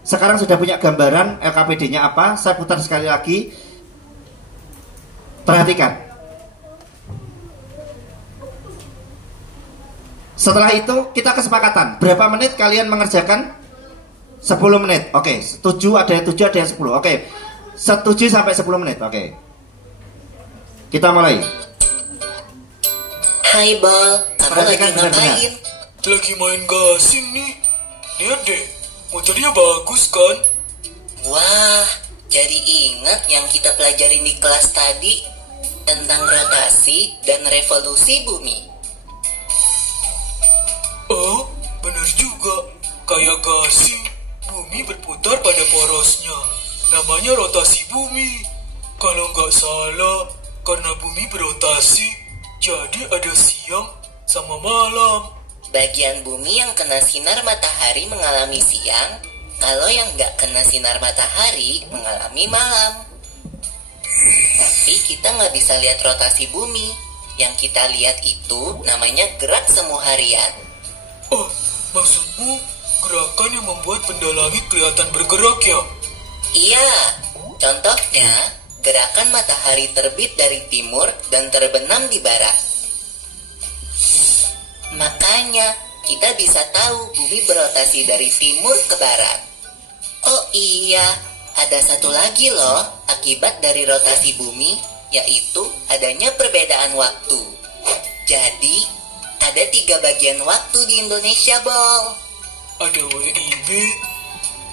sekarang sudah punya gambaran LKPD-nya apa. Saya putar sekali lagi. Perhatikan. Setelah itu kita kesepakatan. Berapa menit kalian mengerjakan? 10 menit. Oke, setuju, ada yang 7, ada yang 10. Oke. Setuju sampai 10 menit. Oke. Kita mulai. Hai Bol, kamu lagi ngapain? Lagi main gasing nih. Lihat deh, motornya bagus kan? Wah, jadi ingat yang kita pelajarin di kelas tadi tentang rotasi dan revolusi bumi. Oh, benar juga. Kayak gasing, bumi berputar pada porosnya. Namanya rotasi bumi. Kalau nggak salah, karena bumi berotasi, jadi ada siang sama malam. Bagian bumi yang kena sinar matahari mengalami siang, kalau yang nggak kena sinar matahari mengalami malam. Tapi kita nggak bisa lihat rotasi bumi. Yang kita lihat itu namanya gerak semu harian. Oh, maksudmu gerakan yang membuat benda langit kelihatan bergerak ya? Iya, contohnya gerakan matahari terbit dari timur dan terbenam di barat. Makanya kita bisa tahu bumi berotasi dari timur ke barat. Oh iya, ada satu lagi loh akibat dari rotasi bumi, yaitu adanya perbedaan waktu. Jadi ada 3 bagian waktu di Indonesia, Bol. Ada WIB,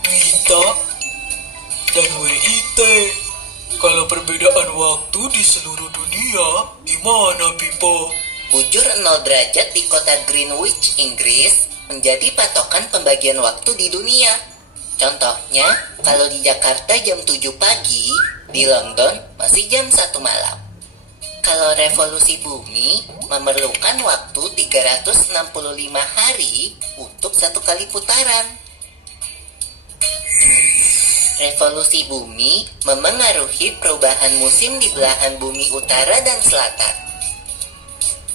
WITA, dan WIT. Kalau perbedaan waktu di seluruh dunia, gimana, Pipo? Bujur 0 derajat di kota Greenwich, Inggris, menjadi patokan pembagian waktu di dunia. Contohnya, kalau di Jakarta jam 7 pagi, di London masih jam 1 malam. Kalau revolusi bumi memerlukan waktu 365 hari untuk 1 kali putaran. Revolusi bumi memengaruhi perubahan musim di belahan bumi utara dan selatan.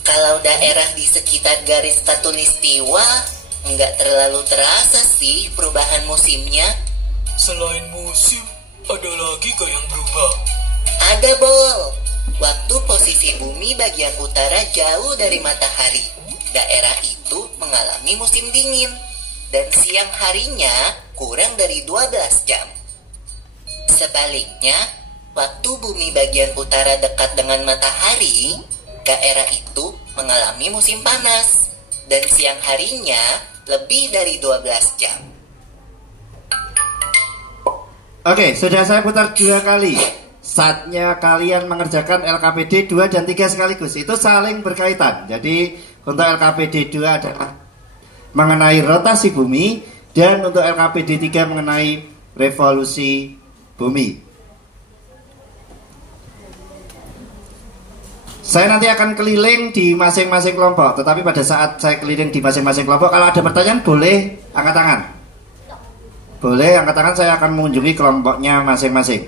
Kalau daerah di sekitar garis khatulistiwa, nggak terlalu terasa sih perubahan musimnya. Selain musim, ada lagi gak yang berubah? Ada, Bol. Waktu posisi bumi bagian utara jauh dari matahari, daerah itu mengalami musim dingin. Dan siang harinya kurang dari 12 jam. Sebaliknya, waktu bumi bagian utara dekat dengan matahari, daerah itu mengalami musim panas dan siang harinya lebih dari 12 jam. Oke, sudah saya putar 2 kali. Saatnya kalian mengerjakan LKPD 2 dan 3 sekaligus. Itu saling berkaitan. Jadi untuk LKPD 2 adalah mengenai rotasi bumi, dan untuk LKPD 3 mengenai revolusi bumi. Saya nanti akan keliling di masing-masing kelompok. Tetapi pada saat saya keliling di masing-masing kelompok, kalau ada pertanyaan boleh angkat tangan. Boleh angkat tangan, saya akan mengunjungi kelompoknya masing-masing.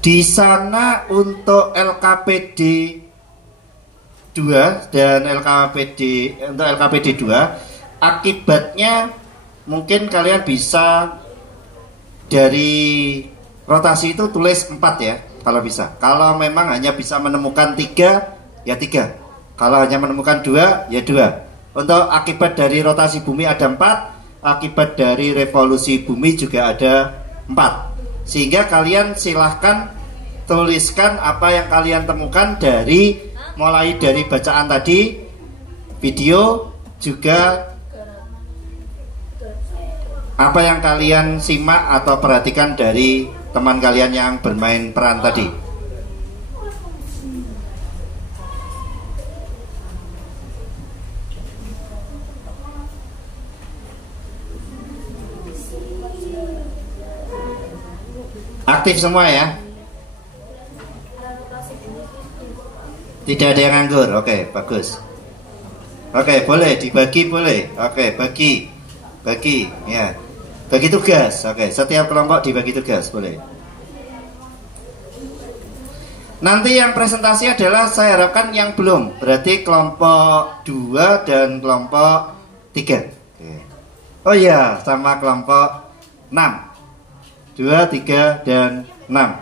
Di sana untuk LKPD 2 dan untuk LKPD 2, akibatnya mungkin kalian bisa dari rotasi itu tulis 4 ya, kalau bisa. Kalau memang hanya bisa menemukan 3, ya 3. Kalau hanya menemukan 2, ya 2. Untuk akibat dari rotasi bumi ada 4, akibat dari revolusi bumi juga ada 4. Sehingga kalian silahkan tuliskan apa yang kalian temukan mulai dari bacaan tadi, video, juga apa yang kalian simak atau perhatikan dari teman kalian yang bermain peran tadi. Aktif semua ya? Tidak ada yang nganggur. Oke, bagus. Oke, boleh dibagi, boleh. Oke, bagi ya. Bagi tugas. Oke, setiap kelompok dibagi tugas, boleh. Nanti yang presentasi adalah saya harapkan yang belum. Berarti kelompok 2 dan kelompok 3. Oke. Oh iya, sama kelompok 6. 2, 3, dan 6.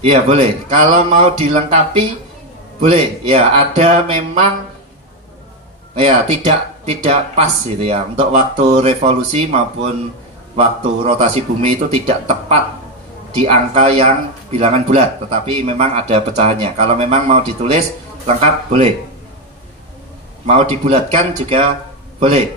Iya boleh. Kalau mau dilengkapi boleh. Ya ada memang ya tidak pas gitu ya. Untuk waktu revolusi maupun waktu rotasi bumi itu tidak tepat di angka yang bilangan bulat, tetapi memang ada pecahannya. Kalau memang mau ditulis lengkap boleh. Mau dibulatkan juga boleh.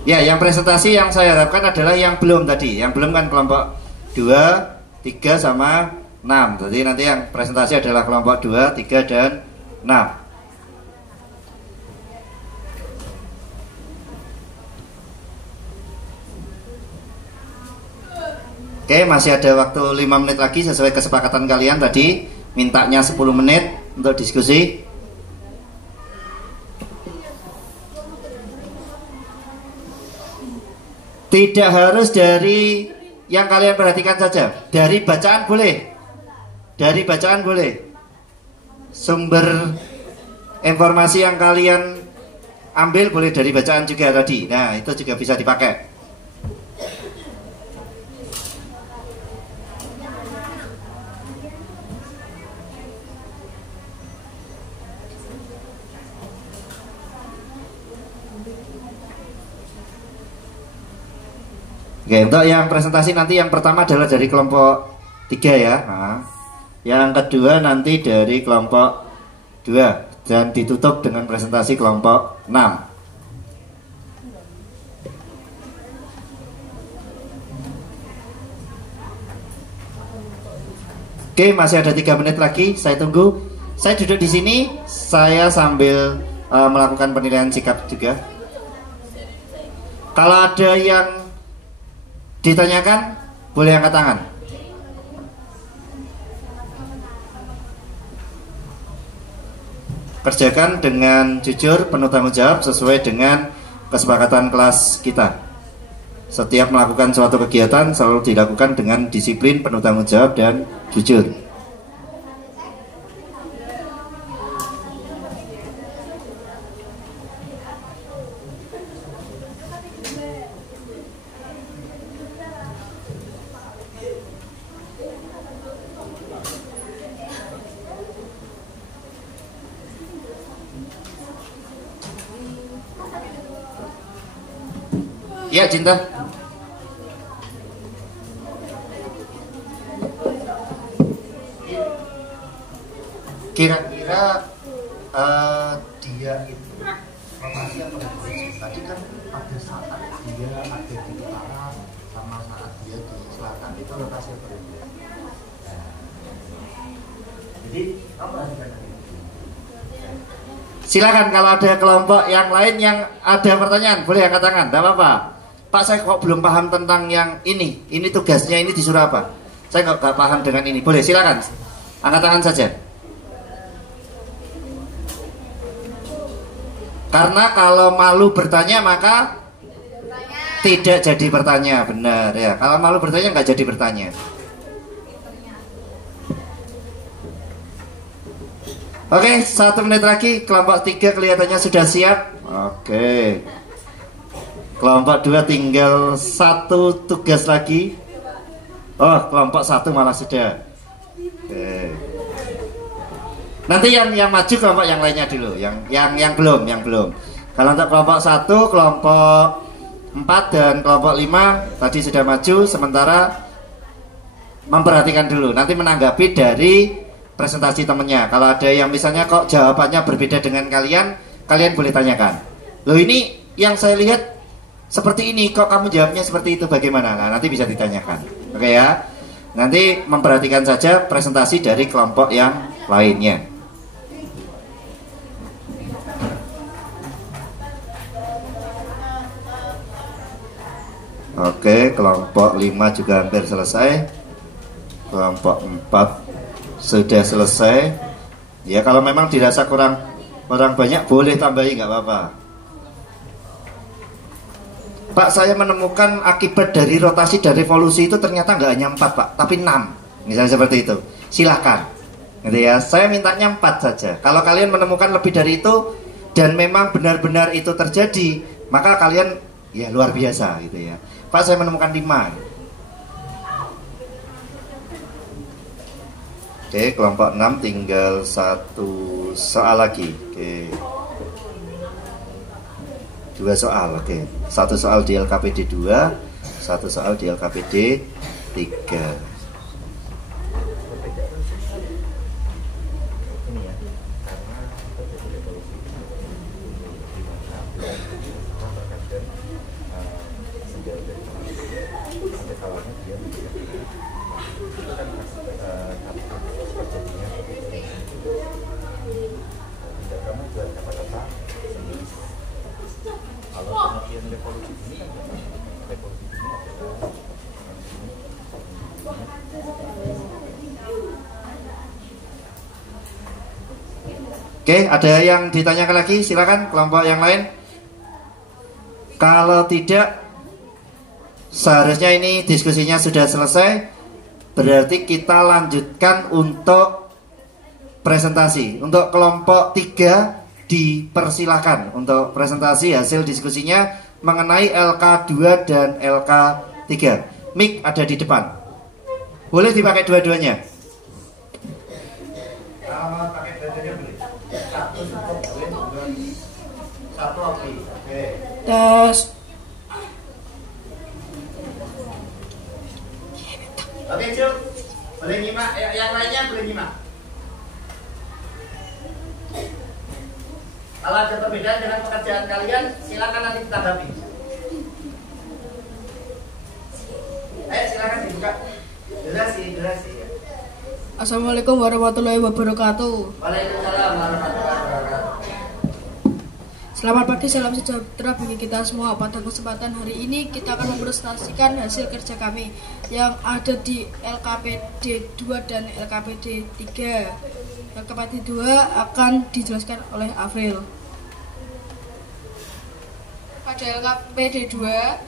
Ya, yang presentasi yang saya harapkan adalah yang belum tadi. Yang belum kan kelompok 2, 3, sama 6. Jadi nanti yang presentasi adalah kelompok 2, 3, dan 6. Oke, masih ada waktu 5 menit lagi sesuai kesepakatan kalian tadi. Mintanya 10 menit untuk diskusi. Tidak harus dari yang kalian perhatikan saja. Dari bacaan boleh. Dari bacaan boleh. Sumber informasi yang kalian ambil boleh dari bacaan juga tadi. Nah, itu juga bisa dipakai. Oke, untuk yang presentasi nanti yang pertama adalah dari kelompok 3 ya. Nah, yang kedua nanti dari kelompok 2 dan ditutup dengan presentasi kelompok 6. Oke, masih ada 3 menit lagi. Saya tunggu. Saya duduk di sini. Saya sambil melakukan penilaian sikap juga. Kalau ada yang ditanyakan, boleh angkat tangan. Kerjakan dengan jujur, penuh tanggung jawab sesuai dengan kesepakatan kelas kita. Setiap melakukan suatu kegiatan selalu dilakukan dengan disiplin, penuh tanggung jawab, dan jujur. Ya, Cinta. Kira-kira dia itu rotasi apa revolusi? Tadi kan pada saat dia ada di utara sama saat dia di selatan itu rotasi apa revolusi? Jadi apa silakan kalau ada kelompok yang lain yang ada pertanyaan boleh angkat tangan, tidak apa-apa. Pak, saya kok belum paham tentang yang ini tugasnya ini disuruh apa? Saya kok nggak paham dengan ini. Boleh silakan angkat tangan saja. Karena kalau malu bertanya maka tidak jadi bertanya, benar ya. Kalau malu bertanya nggak jadi bertanya. Oke, 1 menit lagi. Kelompok 3 kelihatannya sudah siap. Oke. Kelompok 2 tinggal 1 tugas lagi. Oh, kelompok 1 malah sudah. Oke. Nanti yang maju kelompok yang lainnya dulu. Yang belum. Kalau untuk kelompok 1, kelompok 4 dan kelompok 5 tadi sudah maju, sementara memperhatikan dulu. Nanti menanggapi dari presentasi temennya. Kalau ada yang misalnya kok jawabannya berbeda dengan kalian boleh tanyakan. Loh, ini yang saya lihat seperti ini, kok kamu jawabnya seperti itu, bagaimana? Nah, nanti bisa ditanyakan. Oke ya. Nanti memperhatikan saja presentasi dari kelompok yang lainnya. Oke, kelompok 5 juga hampir selesai. Kelompok 4 sudah selesai. Ya, kalau memang dirasa kurang banyak boleh tambahi, nggak apa-apa. Pak, saya menemukan akibat dari rotasi dan revolusi itu ternyata nggak hanya 4 Pak, tapi 6. Misalnya seperti itu. Silahkan gitu ya, saya mintanya 4 saja. Kalau kalian menemukan lebih dari itu dan memang benar-benar itu terjadi, maka kalian ya luar biasa gitu ya. Pak, saya menemukan 5. Oke, kelompok 6 tinggal 1 soal lagi. Oke. 2 soal, oke. 1 soal di LKPD 2, 1 soal di LKPD 3. Oke, ada yang ditanyakan lagi? Silakan kelompok yang lain. Kalau tidak, seharusnya ini diskusinya sudah selesai. Berarti kita lanjutkan untuk presentasi. Untuk kelompok 3 dipersilakan untuk presentasi hasil diskusinya mengenai LK2 dan LK3. Mic ada di depan. Boleh dipakai dua-duanya? Pakai dua-duanya boleh. Satu cukup, boleh. Satu oke. Tes. Oke, Cuk. Boleh nyimak, yang lainnya boleh nyimak. Kalau ada perbedaan dengan pekerjaan kalian, silakan nanti ditanggapi. Ayo silakan dibuka. Durasi ya. Assalamualaikum warahmatullahi wabarakatuh. Waalaikumsalam warahmatullahi wabarakatuh. Selamat pagi, salam sejahtera bagi kita semua. Pada kesempatan hari ini kita akan mempresentasikan hasil kerja kami yang ada di LKPD 2 dan LKPD 3. LKPD 2 akan dijelaskan oleh Afril. Pada LKPD 2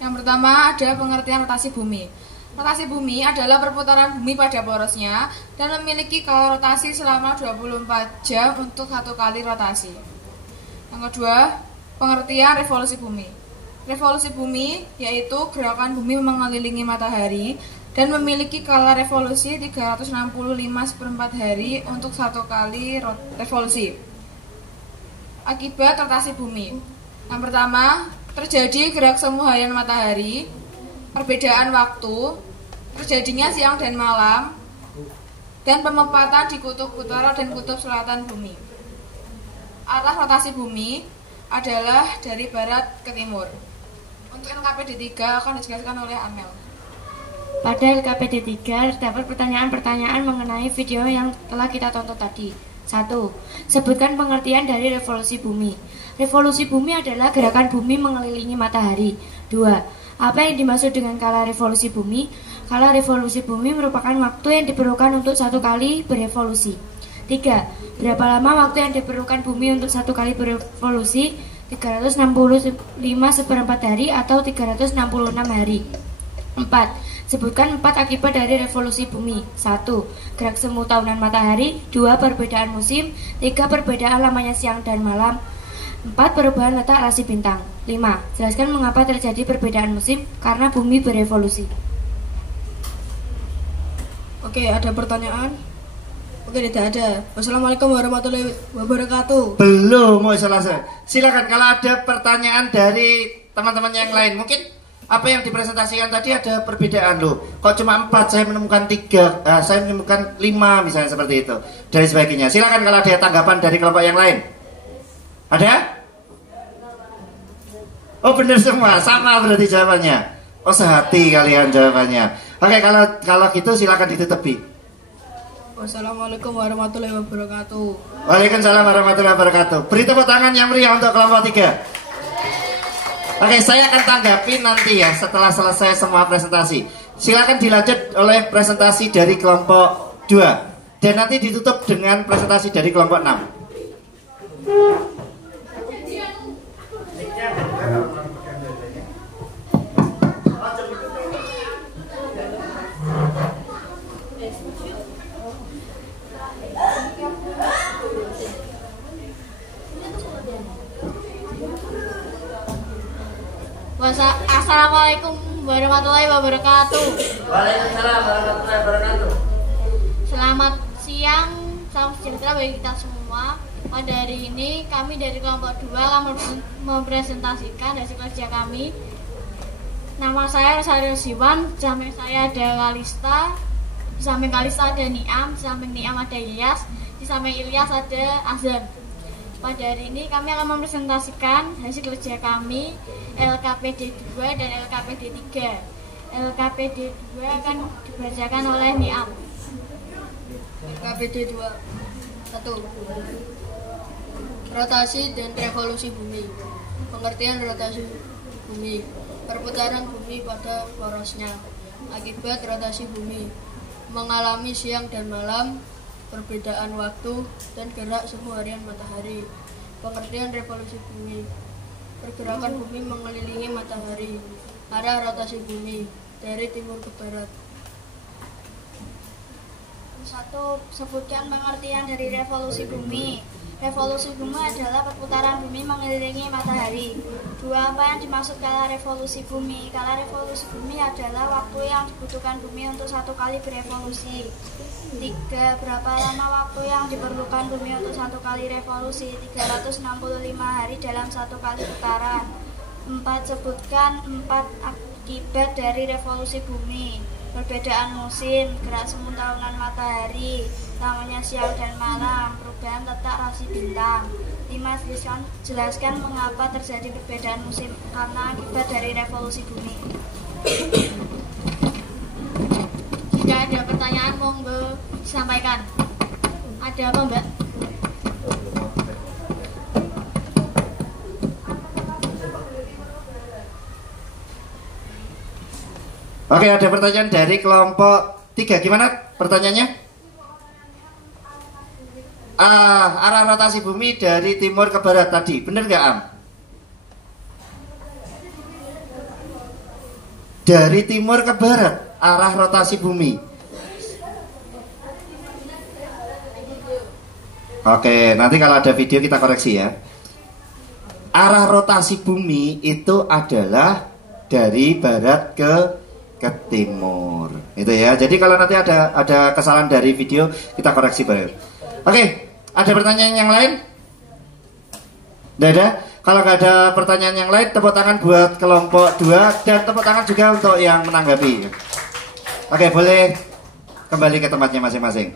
yang pertama ada pengertian rotasi bumi. Rotasi bumi adalah perputaran bumi pada porosnya dan memiliki skala rotasi selama 24 jam untuk 1 kali rotasi. Yang kedua, pengertian revolusi bumi. Revolusi bumi yaitu gerakan bumi mengelilingi matahari dan memiliki skala revolusi 365/4 hari untuk 1 kali revolusi. Akibat rotasi bumi. Yang pertama, terjadi gerak semu harian matahari, perbedaan waktu, terjadinya siang dan malam, dan pemepatan di kutub utara dan kutub selatan bumi. Arah rotasi bumi adalah dari barat ke timur. Untuk LKPD 3 akan dijelaskan oleh Amel. Pada LKPD 3 terdapat pertanyaan-pertanyaan mengenai video yang telah kita tonton tadi. 1. Sebutkan pengertian dari revolusi bumi. Revolusi bumi adalah gerakan bumi mengelilingi matahari. 2. Apa yang dimaksud dengan kala revolusi bumi? Kala revolusi bumi merupakan waktu yang diperlukan untuk satu kali berevolusi. 3. Berapa lama waktu yang diperlukan bumi untuk satu kali berevolusi? 365 seperempat hari atau 366 hari. 4. Sebutkan 4 akibat dari revolusi bumi. 1. Gerak semu tahunan matahari. 2. Perbedaan musim. 3. Perbedaan lamanya siang dan malam. 4. Perubahan letak rasi bintang. 5. Jelaskan mengapa terjadi perbedaan musim. Karena bumi berevolusi. Oke, ada pertanyaan? Oke, tidak ada. Wassalamualaikum warahmatullahi wabarakatuh. Belum mau selesai. Silakan kalau ada pertanyaan dari teman-teman yang lain. Mungkin apa yang dipresentasikan tadi ada perbedaan loh. Kok cuma 4, saya menemukan 3, saya menemukan 5 misalnya seperti itu. Dan sebagainya. Silakan kalau ada tanggapan dari kelompok yang lain. Ada? Oh benar semua, sama berarti jawabannya. Oh sehati kalian jawabannya. Oke, kalau gitu silakan ditutupi. Wassalamualaikum warahmatullahi wabarakatuh. Waalaikumsalam warahmatullahi wabarakatuh. Beri tepuk tangan yang meriah untuk kelompok 3. Oke, saya akan tanggapi nanti ya setelah selesai semua presentasi. Silakan dilanjut oleh presentasi dari kelompok 2 dan nanti ditutup dengan presentasi dari kelompok 6. Assalamualaikum warahmatullahi wabarakatuh. Waalaikumsalam warahmatullahi wabarakatuh. Selamat siang, salam sejahtera bagi kita semua. Pada hari ini kami dari kelompok 2 akan mempresentasikan hasil kerja kami. Nama saya Rosario Siwan, di samping saya ada Kalista, di samping Kalista ada Niam, di samping Niam ada Ilyas, di samping Ilyas ada Azan. Pada hari ini kami akan mempresentasikan hasil kerja kami LKPD 2 dan LKPD 3. LKPD 2 akan dibacakan oleh Niam. LKPD 2. 1. Rotasi dan revolusi bumi. Pengertian rotasi bumi. Perputaran bumi pada porosnya. Akibat rotasi bumi. Mengalami siang dan malam, perbedaan waktu, dan gerak semu harian matahari. Pengertian revolusi bumi. Pergerakan bumi mengelilingi matahari. Arah rotasi bumi dari timur ke barat. 1. Sebutkan pengertian dari revolusi bumi. Revolusi bumi adalah perputaran bumi mengelilingi matahari. 2. Apa yang dimaksud kala revolusi bumi? Kala revolusi bumi adalah waktu yang dibutuhkan bumi untuk satu kali berevolusi. 3. Berapa lama waktu yang diperlukan bumi untuk satu kali revolusi? 365 hari dalam satu kali putaran. 4. Sebutkan 4 akibat dari revolusi bumi. Perbedaan musim, gerak semu tahunan matahari, lamanya siang dan malam, perubahan letak rasi bintang. 5. Jelaskan mengapa terjadi perbedaan musim karena akibat dari revolusi bumi. Jika ada pertanyaan monggo disampaikan. Ada apa Mbak? Oke, ada pertanyaan dari kelompok 3. Gimana pertanyaannya? Arah rotasi bumi dari timur ke barat tadi. Benar nggak, Am? Dari timur ke barat, arah rotasi bumi. Oke, nanti kalau ada video kita koreksi ya. Arah rotasi bumi itu adalah dari barat ke timur, itu ya. Jadi kalau nanti ada kesalahan dari video kita koreksi baru. Oke, ada pertanyaan yang lain? Tidak ada. Kalau nggak ada pertanyaan yang lain, tepuk tangan buat kelompok 2 dan tepuk tangan juga untuk yang menanggapi. Oke, boleh kembali ke tempatnya masing-masing.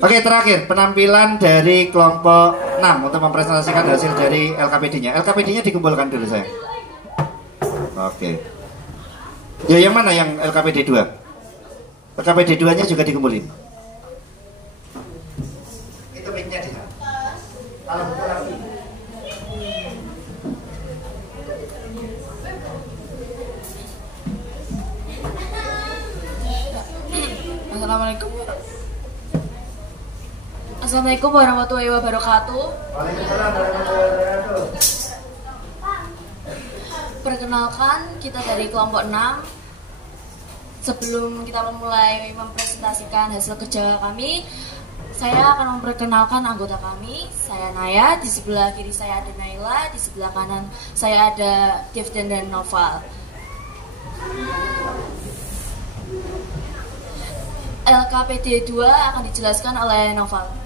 Oke, terakhir penampilan dari kelompok 6 untuk mempresentasikan hasil dari LKPD-nya. LKPD-nya dikumpulkan dulu saya. Oke. Ya, yang mana yang LKPD 2? LKPD 2-nya juga dikumpulin. Itu mic-nya di sana. Kalau betul lagi. Assalamualaikum warahmatullahi wabarakatuh. Waalaikumsalam warahmatullahi wabarakatuh. Perkenalkan, kita dari kelompok 6. Sebelum kita memulai mempresentasikan hasil kerja kami, saya akan memperkenalkan anggota kami. Saya Naya, di sebelah kiri saya ada Naila, di sebelah kanan saya ada Giften dan Noval. LKPD 2 akan dijelaskan oleh Noval.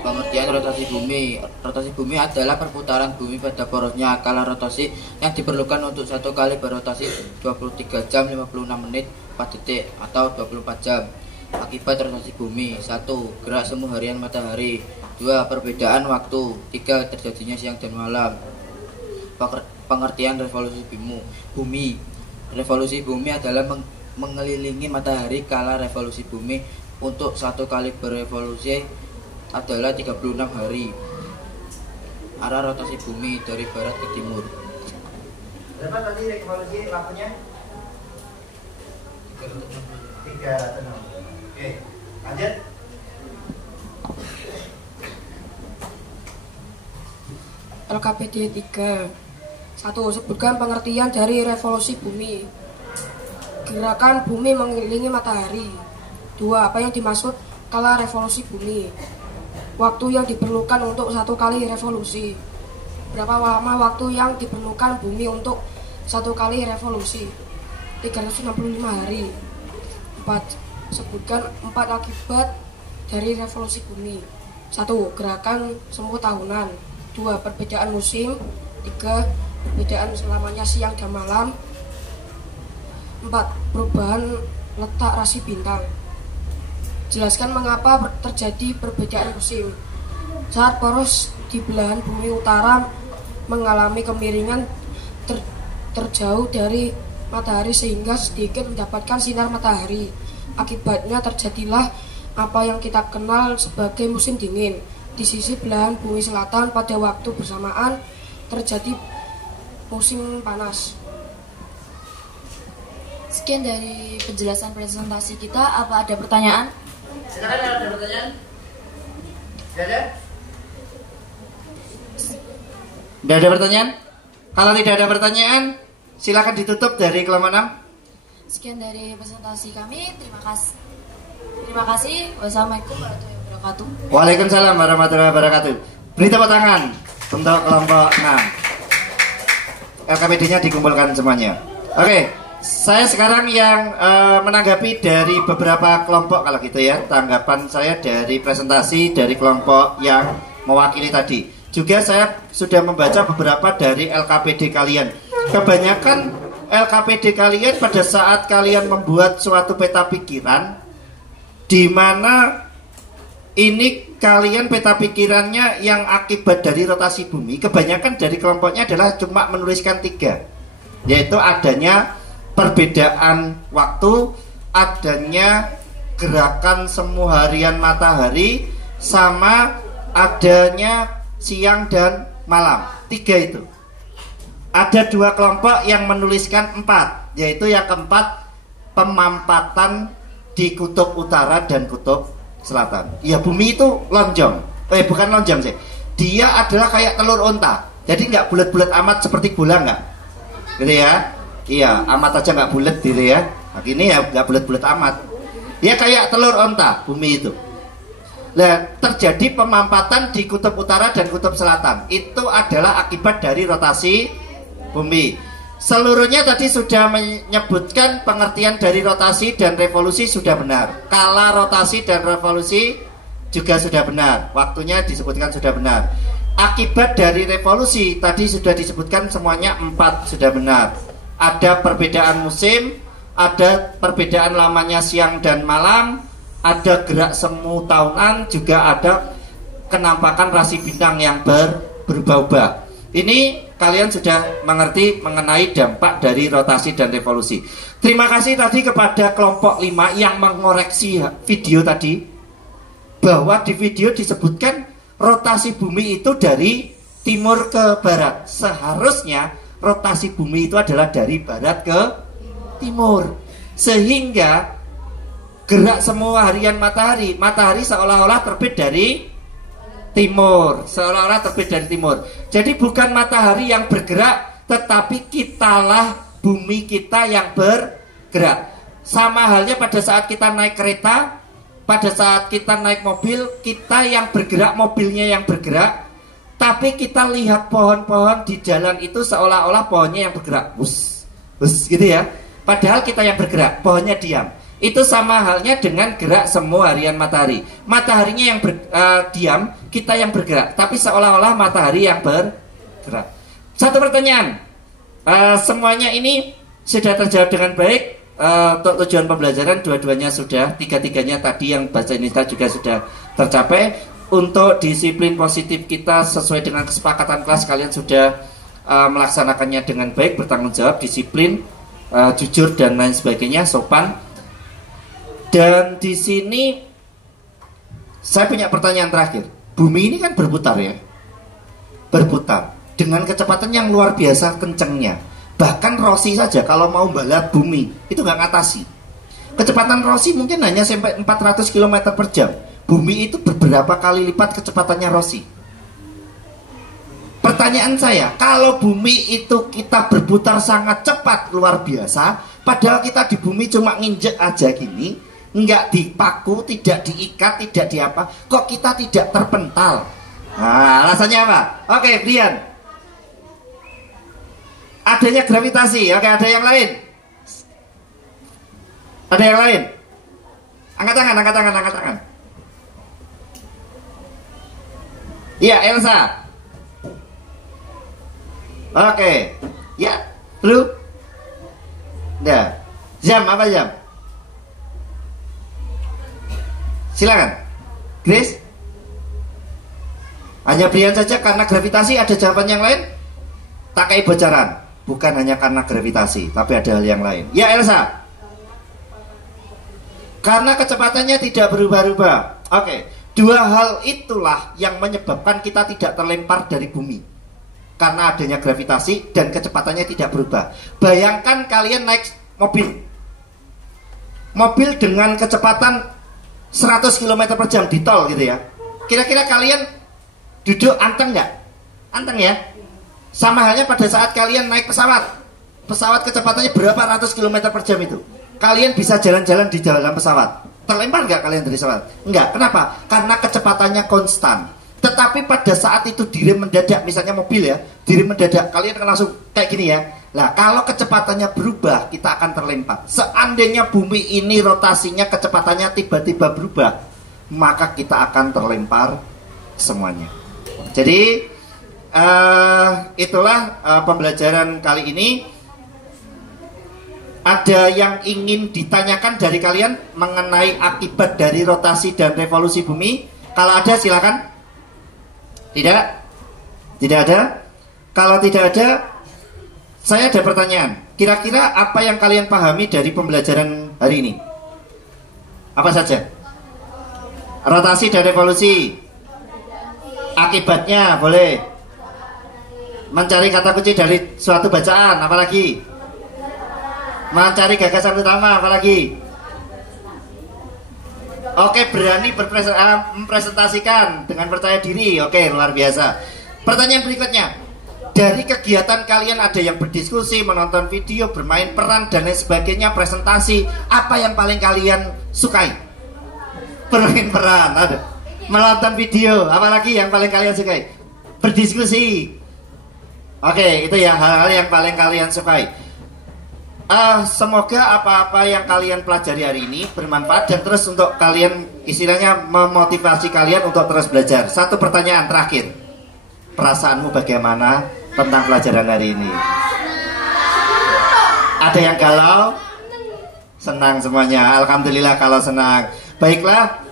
Pengertian rotasi bumi. Rotasi bumi adalah perputaran bumi pada porosnya. Kala rotasi yang diperlukan untuk satu kali berotasi 23 jam 56 menit 4 detik atau 24 jam. Akibat rotasi bumi: 1. Gerak semu harian matahari. 2. Perbedaan waktu. 3. Terjadinya siang dan malam. Pengertian revolusi bumi. Revolusi bumi adalah mengelilingi matahari. Kala revolusi bumi untuk satu kali berevolusi adalah 36 hari. Arah rotasi bumi dari barat ke timur. Berapa tadi revolusi waktunya? 360. Oke, lanjut. LKPD 3. 1. Sebutkan pengertian dari revolusi bumi. Gerakan bumi mengelilingi matahari. 2. Apa yang dimaksud kala revolusi bumi? Waktu yang diperlukan untuk satu kali revolusi. Berapa lama waktu yang diperlukan bumi untuk satu kali revolusi? 365 hari. 4. Sebutkan 4 akibat dari revolusi bumi. 1. Gerakan semu tahunan. 2. Perbedaan musim. 3. Perbedaan selamanya siang dan malam. 4. Perubahan letak rasi bintang. Jelaskan mengapa terjadi perbedaan musim. Saat poros di belahan bumi utara mengalami kemiringan terjauh dari matahari sehingga sedikit mendapatkan sinar matahari. Akibatnya terjadilah apa yang kita kenal sebagai musim dingin. Di sisi belahan bumi selatan pada waktu bersamaan terjadi musim panas. Sekian dari penjelasan presentasi kita. Apa ada pertanyaan? Silakan, ada pertanyaan? Tidak ada? Tidak ada pertanyaan? Kalau tidak ada pertanyaan, silakan ditutup dari kelompok 6. Sekian dari presentasi kami. Terima kasih. Terima kasih. Wassalamualaikum warahmatullahi wabarakatuh. Waalaikumsalam warahmatullahi wabarakatuh. Beri tepuk tangan untuk kelompok 6. LKPD-nya dikumpulkan semuanya. Oke. Saya sekarang yang menanggapi dari beberapa kelompok kalau gitu ya. Tanggapan saya dari presentasi dari kelompok yang mewakili tadi. Juga saya sudah membaca beberapa dari LKPD kalian. Kebanyakan LKPD kalian pada saat kalian membuat suatu peta pikiran, di mana ini kalian peta pikirannya yang akibat dari rotasi bumi, kebanyakan dari kelompoknya adalah cuma menuliskan 3, yaitu adanya perbedaan waktu, adanya gerakan semu harian matahari, sama adanya siang dan malam. 3 itu. Ada 2 kelompok yang menuliskan 4, yaitu yang keempat pemampatan di kutub utara dan kutub selatan. Ya, bumi itu lonjong. Bukan lonjong sih. Dia adalah kayak telur onta. Jadi nggak bulat-bulat amat seperti bola, nggak. Gitu ya. Iya, amat aja nggak bulat gitu ya. Nah, gini ya nggak bulat-bulat amat. Dia kayak telur onta, bumi itu. Nah, terjadi pemampatan di kutub utara dan kutub selatan. Itu adalah akibat dari rotasi bumi. Seluruhnya tadi sudah menyebutkan pengertian dari rotasi dan revolusi sudah benar. Kala rotasi dan revolusi juga sudah benar. Waktunya disebutkan sudah benar. Akibat dari revolusi tadi sudah disebutkan semuanya 4, sudah benar. Ada perbedaan musim, ada perbedaan lamanya siang dan malam, ada gerak semu tahunan, juga ada kenampakan rasi bintang yang berubah-ubah. Ini kalian sudah mengerti mengenai dampak dari rotasi dan revolusi. Terima kasih tadi kepada kelompok 5 yang mengoreksi video tadi, bahwa di video disebutkan rotasi bumi itu dari timur ke barat. Seharusnya rotasi bumi itu adalah dari barat ke timur. Sehingga gerak semua harian matahari seolah-olah terbit dari timur. Seolah-olah terbit dari timur. Jadi bukan matahari yang bergerak, tetapi kitalah bumi kita yang bergerak. Sama halnya pada saat kita naik kereta, pada saat kita naik mobil, kita yang bergerak, mobilnya yang bergerak. Tapi kita lihat pohon-pohon di jalan itu seolah-olah pohonnya yang bergerak, bus gitu ya. Padahal kita yang bergerak, pohonnya diam. Itu sama halnya dengan gerak semu harian matahari. Mataharinya yang diam, kita yang bergerak. Tapi seolah-olah matahari yang bergerak. Satu pertanyaan, semuanya ini sudah terjawab dengan baik. Untuk tujuan pembelajaran dua-duanya sudah, tiga-tiganya tadi yang bahasa Indonesia juga sudah tercapai. Untuk disiplin positif kita sesuai dengan kesepakatan kelas, kalian sudah melaksanakannya dengan baik, bertanggung jawab, disiplin, jujur dan lain sebagainya, sopan. Dan di sini saya punya pertanyaan terakhir. Bumi ini kan berputar ya, berputar dengan kecepatan yang luar biasa kencengnya. Bahkan Rossi saja kalau mau balap bumi itu nggak ngatasi. Kecepatan Rossi mungkin hanya sampai 400 km per jam. Bumi itu beberapa kali lipat kecepatannya Rossi. Pertanyaan saya, kalau bumi itu kita berputar sangat cepat luar biasa, padahal kita di bumi cuma nginjek aja gini, nggak dipaku, tidak diikat, tidak diapa, kok kita tidak terpental? Nah, alasannya apa? Oke, Brian. Adanya gravitasi. Oke, ada yang lain? Ada yang lain? Angkat tangan, angkat tangan, angkat tangan. Iya, Elsa. Oke. Ya, Blue. Udah. Jam, apa jam? Silakan. Grace. Hanya Brian saja karena gravitasi. Ada jawaban yang lain? Tak kayak bocoran. Bukan hanya karena gravitasi, tapi ada hal yang lain. Ya, Elsa. Karena kecepatannya tidak berubah-ubah. Oke. Dua hal itulah yang menyebabkan kita tidak terlempar dari bumi. Karena adanya gravitasi dan kecepatannya tidak berubah. Bayangkan kalian naik mobil. Mobil dengan kecepatan 100 km per jam di tol gitu ya. Kira-kira kalian duduk anteng nggak? Anteng ya? Sama halnya pada saat kalian naik pesawat. Pesawat kecepatannya berapa ratus kilometer per jam itu. Kalian bisa jalan-jalan di dalam pesawat. Terlempar nggak kalian dari pesawat? Enggak. Kenapa? Karena kecepatannya konstan. Tetapi pada saat itu direm mendadak, misalnya mobil ya, direm mendadak, kalian akan langsung kayak gini ya. Nah, kalau kecepatannya berubah, kita akan terlempar. Seandainya bumi ini rotasinya kecepatannya tiba-tiba berubah, maka kita akan terlempar semuanya. Jadi itulah pembelajaran kali ini. Ada yang ingin ditanyakan dari kalian mengenai akibat dari rotasi dan revolusi bumi? Kalau ada silakan. Tidak? Tidak ada? Kalau tidak ada, saya ada pertanyaan. Kira-kira apa yang kalian pahami dari pembelajaran hari ini? Apa saja? Rotasi dan revolusi. Akibatnya boleh. Mencari kata kunci dari suatu bacaan, apalagi? Mencari gagasan utama, apalagi? Oke, berani mempresentasikan dengan percaya diri. Oke, luar biasa. Pertanyaan berikutnya. Dari kegiatan kalian ada yang berdiskusi, menonton video, bermain peran, dan lain sebagainya, presentasi. Apa yang paling kalian sukai? Bermain peran, ada. Menonton video, apalagi yang paling kalian sukai? Berdiskusi. Oke, itu ya hal-hal yang paling kalian sukai. Semoga apa-apa yang kalian pelajari hari ini bermanfaat dan terus untuk kalian istilahnya memotivasi kalian untuk terus belajar. Satu pertanyaan terakhir. perasaanmu bagaimana tentang pelajaran hari ini? Ada yang galau? Senang semuanya. Alhamdulillah kalau senang. Baiklah,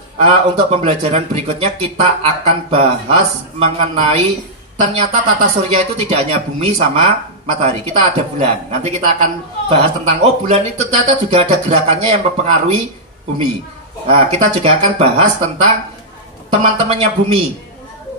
untuk pembelajaran berikutnya kita akan bahas mengenai ternyata tata surya itu tidak hanya bumi sama matahari. Kita ada bulan. Nanti kita akan bahas tentang bulan itu ternyata juga ada gerakannya yang mempengaruhi bumi. Nah, kita juga akan bahas tentang teman-temannya bumi,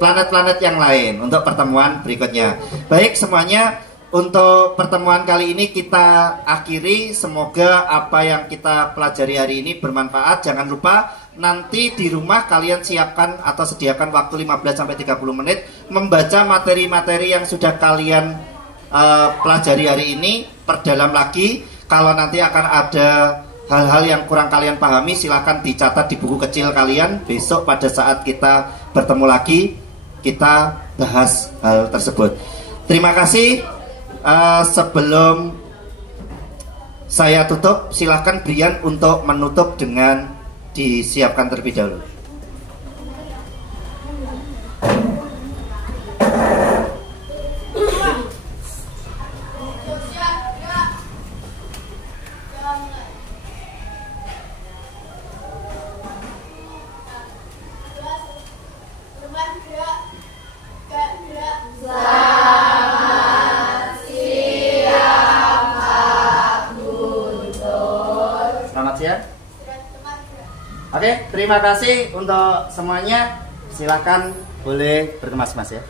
planet-planet yang lain untuk pertemuan berikutnya. Baik semuanya, untuk pertemuan kali ini kita akhiri. Semoga apa yang kita pelajari hari ini bermanfaat. Jangan lupa nanti di rumah kalian siapkan atau sediakan waktu 15-30 menit membaca materi-materi yang sudah kalian pelajari hari ini. Perdalam lagi. Kalau nanti akan ada hal-hal yang kurang kalian pahami, silahkan dicatat di buku kecil kalian. Besok pada saat kita bertemu lagi, kita bahas hal tersebut. Terima kasih. Sebelum saya tutup, silahkan Brian untuk menutup dengan disiapkan terlebih dahulu. Oke, terima kasih untuk semuanya. Silakan boleh berkemas-mas ya.